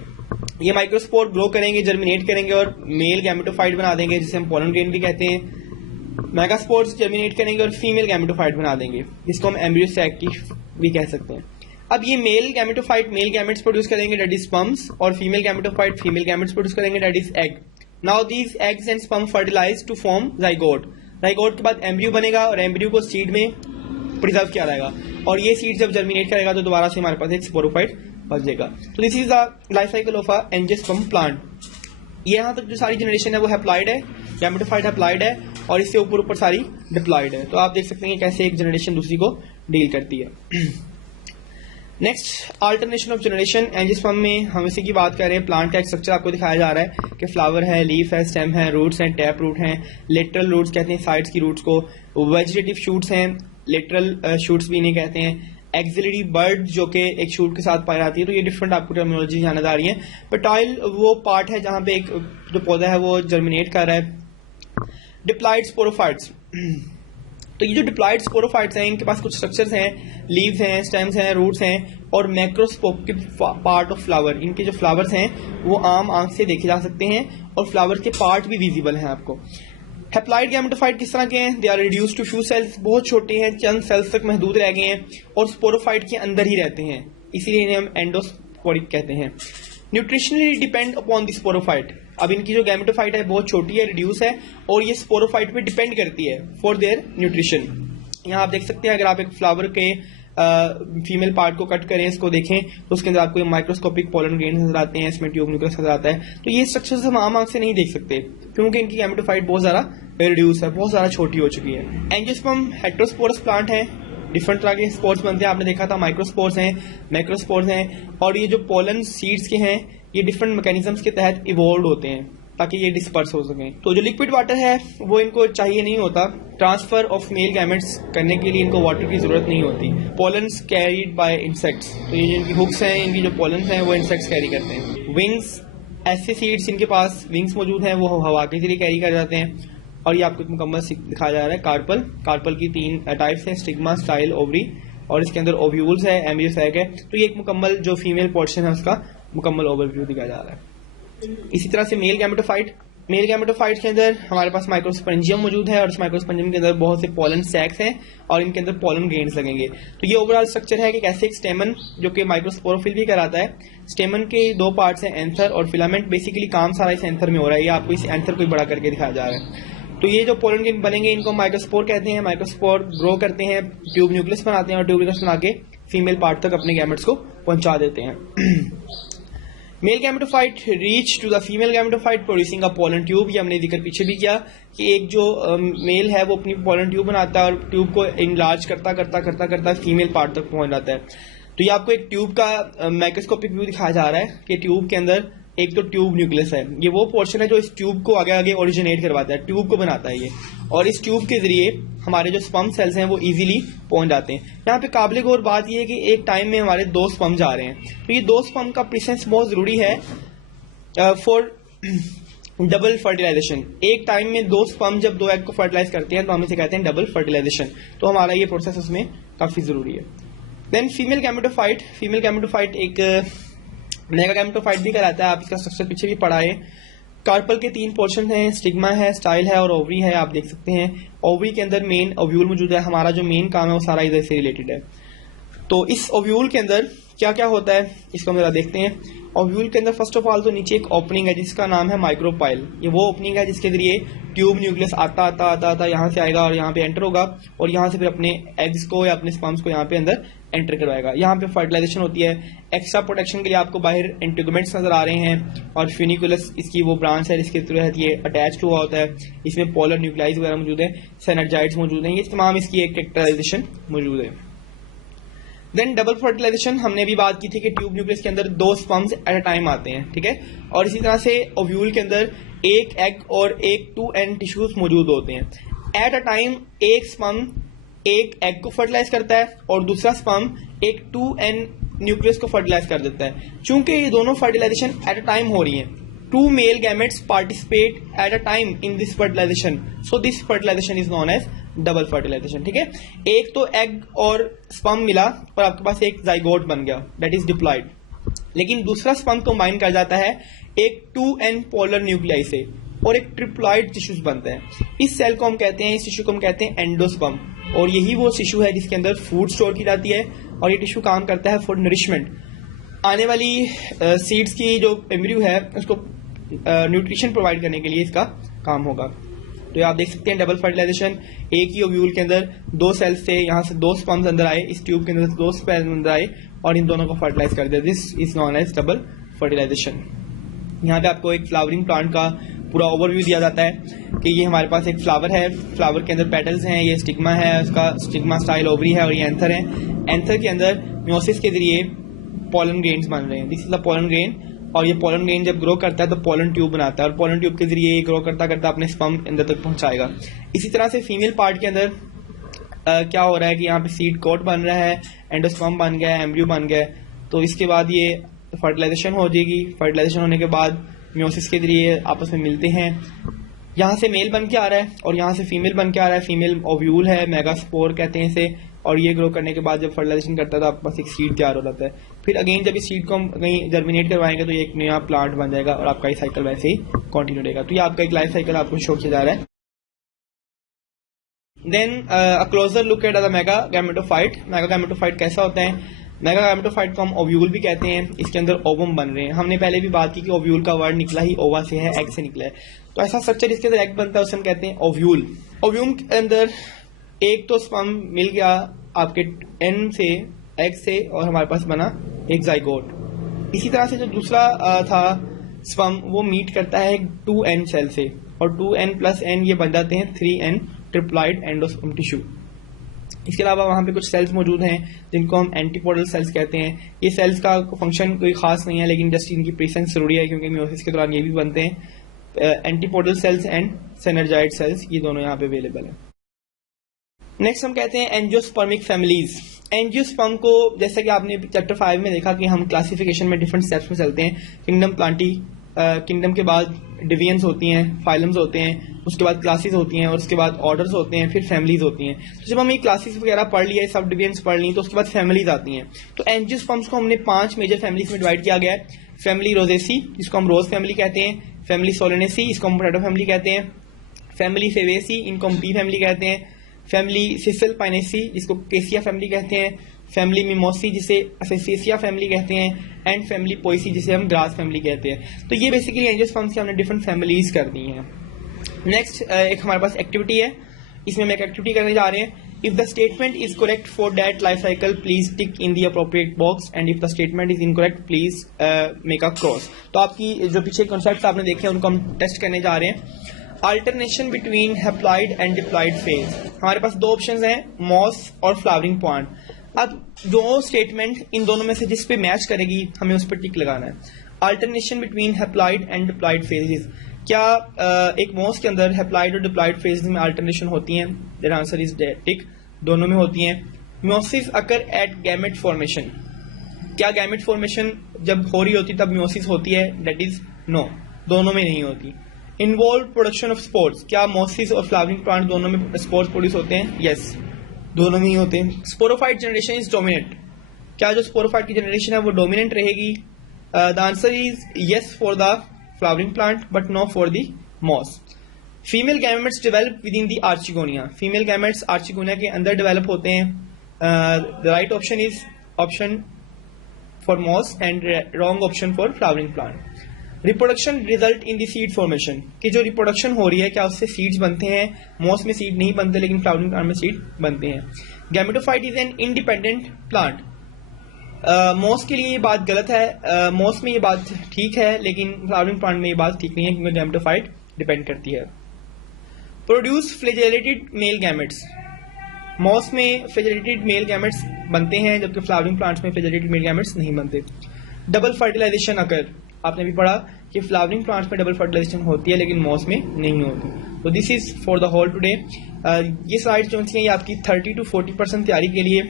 ये माइक्रोस्पोर ग्रो करेंगे, जर्मिनेट करेंगे और मेल गैमेटोफाइट बना देंगे जिसे हम पोलन ग्रेन भी कहते हैं। मेगास्पोर्स जर्मिनेट करेंगे और फीमेल गैमेटोफाइट बना देंगे, जिसको हम एम्ब्रियो सैक की भी कह सकते हैं। अब ये male gametophyte male gametes produce करेंगे, डेट इज स्पर्म्स, और female gametophyte female gametes produce करेंगे, that is egg. Now these eggs and sperm fertilize to form zygote. Zygote के बाद एम्ब्रियो बनेगा और एम्ब्रियो को सीड में प्रिजर्व किया जाएगा, और ये सीड जब जर्मिनेट करेगा तो दोबारा से हमारे पास एक स्पोरोफाइट बच जाएगा। तो this is the life cycle of a angiosperm plant. ये यहाँ तक जो सारी जनरेशन है वो हैप्लॉइड है, गैमेटोफाइट हैप्लॉइड है, और इससे ऊपर ऊपर सारी डिप्लॉइड है। तो आप देख सकते हैं कैसे एक जनरेशन दूसरी को डील करती है। Next, alternation of generation. Angiosperm में हम इसी की बात कर रहे हैं। प्लांट का एक स्ट्रक्चर आपको दिखाया जा रहा है कि फ्लावर है, लीफ है, स्टेम है, रूट्स हैं, टैप रूट हैं, लेटरल रूट्स कहते हैं साइड्स की रूट्स को, वेजिटेटिव शूट्स हैं, लेटरल शूट्स भी इन्हें कहते हैं, एक्सिलरी बर्ड जो कि एक शूट के साथ पाई जाती है। तो ये डिफरेंट आपको टर्मिनोलॉजी जानने आ रही है। पेटाइल वो पार्ट है जहां पे एक जो पौधा है वो जर्मिनेट कर रहा है। डिप्लॉइड स्पोरोफाइट्स, तो ये जो डिप्लॉइड स्पोरोफाइट्स हैं इनके पास कुछ स्ट्रक्चर्स हैं, लीव्स हैं, स्टेम्स हैं, रूट्स हैं और मैक्रोस्कोपिक पार्ट ऑफ फ्लावर। इनके जो फ्लावर्स हैं वो आम आंख से देखे जा सकते हैं और फ्लावर के पार्ट भी विजिबल हैं आपको। हैप्लॉइड गैमेटोफाइट किस तरह के हैं? They are reduced to few cells, बहुत छोटे हैं, चंद सेल्स तक महदूद रह गए हैं और स्पोरोफाइट के अंदर ही रहते हैं, इसीलिए इन्हें हम एंडोस्पोरिक कहते हैं। Nutritionally depend upon the sporophyte, अब इनकी जो गैमेटोफाइट है बहुत छोटी है, रिड्यूस है और ये स्पोरोफाइट पे डिपेंड करती है फॉर देयर न्यूट्रिशन। यहाँ आप देख सकते हैं, अगर आप एक फ्लावर के फीमेल पार्ट को कट करें, इसको देखें तो उसके अंदर आपको माइक्रोस्कोपिक पोलन ग्रेन नजर आते हैं, इसमें ट्यूब न्यूक्लियस नजर आता है। तो ये स्ट्रक्चर्स हम आम आंख से नहीं देख सकते क्योंकि इनकी गैमेटोफाइट बहुत ज्यादा रिड्यूस है, बहुत ज्यादा छोटी हो चुकी है। एंजियोस्पर्म हेटेरोस्पोरस प्लांट है, डिफरेंट तरह के स्पोर्स बनते हैं, आपने देखा था माइक्रोस्पोर्स हैं, मैक्रोस्पोर्स हैं, और ये जो पोलन सीड्स के हैं ये डिफरेंट मैकेनिज्म्स के तहत इवॉल्व होते हैं ताकि ये डिस्पर्स हो सकें। तो जो लिक्विड वाटर है वो इनको चाहिए नहीं होता, ट्रांसफर ऑफ मेल गैमेट्स करने के लिए इनको वाटर की जरूरत नहीं होती। पोलन्स कैरीड बाय इंसेक्ट्स, तो ये जो इनकी हुक्स हैं, इनकी जो पोलन्स हैं वो इंसेक्ट्स कैरी करते हैं। विंग्स, ऐसे सीड्स इनके पास विंग्स मौजूद हैं, वो हवा के जरिए कैरी कर जाते हैं। और ये आपको मुकम्मल दिखाया जा रहा है। कार्पल की 3 टाइप्स हैं, स्टिग्मा, स्टाइल, ओवरी, और इसके अंदर ओव्यूल्स है, एम्ब्रियो सैक है। तो ये एक मुकम्मल जो फीमेल पोर्शन है उसका मुकम्मल ओवरव्यू दिखाया जा रहा है। इसी तरह से मेल गैमेटोफाइट के अंदर हमारे पास माइक्रोस्पोरेंजियम मौजूद है, और इस माइक्रोस्पोरेंजियम के अंदर बहुत से पोलन सैक्स हैं और इनके अंदर पोलन ग्रेन्स लगेंगे। तो ये ओवरऑल स्ट्रक्चर है कि कैसे एक स्टेमन जो कि माइक्रोस्पोरोफिल भी कराता है। स्टेमन के 2 पार्ट्स हैं, एंथर और फिलामेंट। बेसिकली काम सारा इस एंथर में हो रहा है, ये आपको इस एंथर को बड़ा करके दिखाया जा रहा है। तो ये जो पोलन ग्रेन बनेंगे इनको माइक्रोस्पोर कहते हैं। माइक्रोस्पोर ग्रो करते हैं, ट्यूब न्यूक्लियस बनाते हैं, और ट्यूब न्यूक्लियस बना के फीमेल पार्ट तक अपने गैमेट्स को पहुंचा देते हैं। Male gametophyte reach to the female gametophyte producing a pollen tube. ये हमने जिक्र पीछे भी किया कि एक जो मेल है वो अपनी पोलन ट्यूब बनाता है और ट्यूब को इनलार्ज करता फीमेल पार्ट तक पहुंच जाता है। तो ये आपको एक ट्यूब का माइक्रोस्कोपिक व्यू दिखाया जा रहा है कि ट्यूब के अंदर एक तो ट्यूब न्यूक्लियस है, ये वो पोर्शन है जो इस ट्यूब को आगे ओरिजिनेट करवाता है, ट्यूब को बनाता है ये, और इस ट्यूब के जरिए हमारे जो स्पर्म सेल्स हैं वो इजीली पहुंच जाते हैं। यहाँ पे काबिल गौर बात ये है कि एक टाइम में हमारे 2 स्पर्म जा रहे हैं, तो ये 2 स्पर्म का प्रेजेंस बहुत जरूरी है फॉर डबल फर्टिलाइजेशन। एक टाइम में 2 स्पर्म जब 2 एग को फर्टिलाइज करते हैं तो हम इसे कहते हैं डबल फर्टिलाइजेशन। तो हमारा ये प्रोसेस उसमें काफी जरूरी है। देन फीमेल गैमेटोफाइट एक मेगा गैमेटोफाइट भी कराता है, आप इसका स्ट्रक्चर पीछे भी पढ़ा है। कार्पल के 3 पोर्शन हैं, स्टिग्मा है, स्टाइल है और ओवरी है, आप देख सकते हैं। ओवरी के अंदर मेन ओव्यूल मौजूद है, हमारा जो मेन काम है वो सारा इधर से रिलेटेड है। तो इस ओव्यूल के अंदर क्या क्या होता है इसको हम जरा देखते हैं। ओव्यूल के अंदर फर्स्ट ऑफ ऑल तो नीचे एक ओपनिंग है जिसका नाम है माइक्रोपाइल। ये वो ओपनिंग है जिसके जरिए ट्यूब न्यूक्लियस आता यहाँ से आएगा और यहाँ पे एंटर होगा, और यहाँ से फिर अपने एग्स को या अपने स्पर्म्स को यहाँ पे अंदर एंटर करवाएगा। यहाँ पे फर्टिलाइजेशन होती है। एक्स्ट्रा प्रोटेक्शन के लिए आपको बाहर इंटीग्यूमेंट्स नजर आ रहे हैं, और फ्यूनिकुलस इसकी वो ब्रांच है जिसके थ्रू ये अटैच हुआ होता है। इसमें पोलर न्यूक्लियाइज वगैरह मौजूद है, सिनर्जाइड्स मौजूद हैं, ये तमाम इसकी एक कैरेक्टराइजेशन मौजूद है। देन डबल फर्टिलाइजेशन हमने भी बात की थी कि ट्यूब न्यूक्लियस के अंदर 2 स्पर्म्स एट अ टाइम आते हैं, ठीक है। और इसी तरह से ओव्यूल के अंदर एक एग और एक 2n टिश्यूज मौजूद होते हैं। एट अ टाइम एक स्पर्म एक एग को फर्टिलाइज करता है और दूसरा स्पर्म एक 2n न्यूक्लियस को फर्टिलाइज कर देता है। चूंकि ये दोनों फर्टिलाइजेशन एट अ टाइम हो रही हैं, 2 male gametes participate at a time in this fertilization, so this fertilization is known as double fertilization, ठीक है। एक तो एग और स्पर्म मिला और आपके पास एक जाइगोट बन गया, दैट इज डिप्लॉयड। लेकिन दूसरा स्पर्म कंबाइन कर जाता है एक 2n पोलर न्यूक्लियाई से और एक ट्रिप्लॉइड टिश्यूज बनता है। इस सेल को हम कहते हैं, इस टिश्यू को हम कहते हैं एंडोस्पर्म, और यही वो टिश्यू है जिसके अंदर फूड स्टोर की जाती है, और ये टिश्यू काम करता है फॉर नरिशमेंट। आने वाली सीड्स की जो एम्ब्रियो है उसको न्यूट्रिशन प्रोवाइड करने के लिए इसका काम होगा। तो ये आप देख सकते हैं डबल फर्टिलाइजेशन, एक ही ओव्यूल के अंदर 2 सेल्स थे, यहाँ से 2 स्पर्म्स अंदर आए, इस ट्यूब के अंदर 2 स्पर्म अंदर आए और इन दोनों को फर्टिलाइज कर दिया। This is known as double fertilization. यहाँ पे आपको एक फ्लावरिंग प्लांट का पूरा ओवरव्यू दिया जाता है कि ये हमारे पास एक फ्लावर है, फ्लावर के अंदर पेटल्स हैं, ये स्टिग्मा है, उसका स्टिग्मा स्टाइल ओवरी है, और ये एंथर है। एंथर के अंदर म्योसिस के जरिए पोलन ग्रेन्स बन रहे हैं, this is the pollen grain. और ये पोलन ग्रेन जब ग्रो करता है तो पोलन ट्यूब बनाता है, और पोलन ट्यूब के जरिए ये ग्रो करता करता अपने स्पर्म अंदर तक पहुंचाएगा। इसी तरह से फीमेल पार्ट के अंदर क्या हो रहा है कि यहाँ पे सीड कोट बन रहा है, एंडोस्पर्म बन गया है, एम्ब्रियो बन गया है। तो इसके बाद ये फर्टिलाइजेशन हो जाएगी। फर्टिलाइजेशन होने के बाद म्योसिस के जरिए आपस में मिलते हैं, यहाँ से मेल बन के आ रहा है और यहाँ से फीमेल बन के आ रहा है। फीमेल ओव्यूल है, मेगास्पोर कहते हैं इसे, और ये ग्रो करने के बाद जब फर्टिलाइजेशन करता है तो आपके पास एक सीड तैयार हो जाता है। फिर अगेन जब इस सीड को हम कहीं जर्मिनेट करवाएंगे तो ये एक नया प्लांट बन जाएगा और आपका ये साइकिल वैसे ही कंटिन्यू रहेगा। तो ये आपका एक लाइफ साइकिल आपको शो किया जा रहा है। Then a closer look at the mega gametophyte. Mega gametophyte कैसा होता है? मेगा गैमेटोफाइट को हम ओव्यूल भी कहते हैं, इसके अंदर ओवम बन रहे हैं। हमने पहले भी बात की कि ओव्यूल का वर्ड निकला ही ओवा से है, एग से निकला है। तो ऐसा स्ट्रक्चर इसके अंदर एग बनता है उसे हम कहते हैं ओव्यूल। ओव्यूल के अंदर एक तो स्पर्म मिल गया आपके एन से, एग से, और हमारे पास बना एक जाइगोट। इसी तरह से जो दूसरा था स्पर्म वो मीट करता है 2n सेल से, और 2n प्लस n ये बन जाते हैं 3n ट्रिप्लॉइड एंडोस्पर्म टिश्यू। इसके अलावा वहाँ पे कुछ सेल्स मौजूद हैं जिनको हम एंटीपोडल सेल्स कहते हैं। ये सेल्स का फंक्शन कोई खास नहीं है, लेकिन जस्ट इनकी प्रेजेंस जरूरी है क्योंकि म्योसिस के दौरान ये भी बनते हैं। एंटीपोडल सेल्स एंड सिनर्जाइड सेल्स, ये दोनों यहाँ पे अवेलेबल है। नेक्स्ट हम कहते हैं एंजियोस्पर्मिक फैमिलीज। एंजियोस्पर्म को जैसा कि आपने चैप्टर 5 में देखा कि हम क्लासिफिकेशन में डिफरेंट स्टेप्स में चलते हैं। किंगडम प्लांटी, किंगडम के बाद डिवीजन्स होती हैं, फाइलम्स होते हैं, उसके बाद क्लासेस होती हैं और उसके बाद ऑर्डर्स होते हैं, फिर फैमिलीज होती हैं। तो जब हम ये क्लासेस वगैरह पढ़ लिया, सब डिवीजन्स पढ़ ली, तो उसके बाद फैमिलीज आती हैं। तो एंजियोस्पर्म्स को हमने 5 मेजर फैमिलीज में डिवाइड किया गया है। फैमिली रोजेसी, जिसको हम रोज फैमिली कहते हैं, फैमिली सोलेनेसी, इसको हम पोटैटो फैमिली कहते हैं, फैमिली फेवेसी, इनको हम पी फैमिली कहते हैं, फैमिली सिसिल पाइनेसी, जिसको केसिया फैमिली कहते हैं, फैमिली मिमोसी, जिसे असेसिया फैमिली कहते हैं, एंड फैमिली पोइसी, जिसे हम ग्रास फैमिली कहते हैं। तो ये बेसिकली एंजियोस्पर्म्स की हमने डिफरेंट फैमिलीज कर दी हैं। नेक्स्ट एक हमारे पास एक्टिविटी है, इसमें हम एक एक्टिविटी करने जा रहे हैं। If the statement is correct for that life cycle please tick in the appropriate box and if the statement is incorrect please make a cross. तो आपकी जो पीछे कॉन्सेप्ट आपने देखे हैं उनको हम टेस्ट करने जा रहे हैं। Alternation between haploid and diploid phase, हमारे पास 2 ऑप्शंस हैं, मॉस और फ्लावरिंग पॉइंट। अब दो स्टेटमेंट इन दोनों में से जिस पे मैच करेगी हमें उस पर टिक लगाना है। Alternation between haploid and diploid phases, क्या एक मॉस के अंदर हैप्लॉइड और डिप्लॉइड फेजेस में अल्टरनेशन होती हैं? देयर आंसर इज टिक, दोनों में होती हैं। Meiosis occur at gamete formation, क्या गैमेट फॉर्मेशन जब हो रही होती तब म्योसिस होती है? दैट इज नो, दोनों में नहीं होती। इन्वॉल्व प्रोडक्शन ऑफ स्पोर्स, क्या मोसिस और फ्लावरिंग प्लांट दोनों में स्पोर्स प्रोड्यूस होते हैं? यस, दोनों में ही होते हैं। स्पोरोफाइट जनरेशन इज डोमिनेंट, क्या जो स्पोरोफाइट की जनरेशन है वो डोमिनेंट रहेगी? The answer is yes for the flowering plant but no for the moss. Female gametes develop within the archegonia, female gametes archegonia के अंदर डेवलप होते हैं। The right option is option for moss and wrong option for flowering plant. Reproduction result in the seed formation, कि जो reproduction हो रही है क्या उससे सीड्स बनते हैं? मॉस में सीड नहीं बनते लेकिन फ्लावरिंग प्लांट में सीड बनते हैं। Gametophyte is an independent plant, moss के लिए ये बात गलत है, मॉस में ये बात ठीक है लेकिन फ्लावरिंग प्लांट में ये बात ठीक नहीं है क्योंकि गैमेटोफाइट डिपेंड करती है। Produce flagellated male gametes, moss में फ्लैजेलेटेड मेल गैमेट्स बनते हैं जबकि फ्लावरिंग प्लांट्स में फ्लैजेलेटेड मेल गैमेट्स नहीं बनते। डबल फर्टिलाइजेशन अकर, आपने भी पढ़ा कि फ्लावरिंग प्लांट्स में डबल फर्टिलाइजेशन होती है लेकिन मॉस में नहीं होती। तो this is for the whole today. ये स्लाइड्स जो हैं ये आपकी 30 to 40% तैयारी के लिए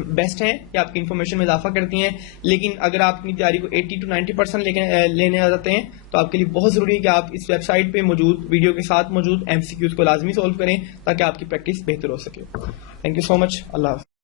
बेस्ट हैं, ये आपकी इन्फॉर्मेशन में इजाफा करती हैं, लेकिन अगर आप अपनी तैयारी को 80 to 90% लेने आ जाते हैं तो आपके लिए बहुत जरूरी है कि आप इस वेबसाइट पे मौजूद वीडियो के साथ मौजूद MCQs को लाजमी सॉल्व करें ताकि आपकी प्रैक्टिस बेहतर हो सके। थैंक यू सो मच, अल्लाह हाफ़िज़।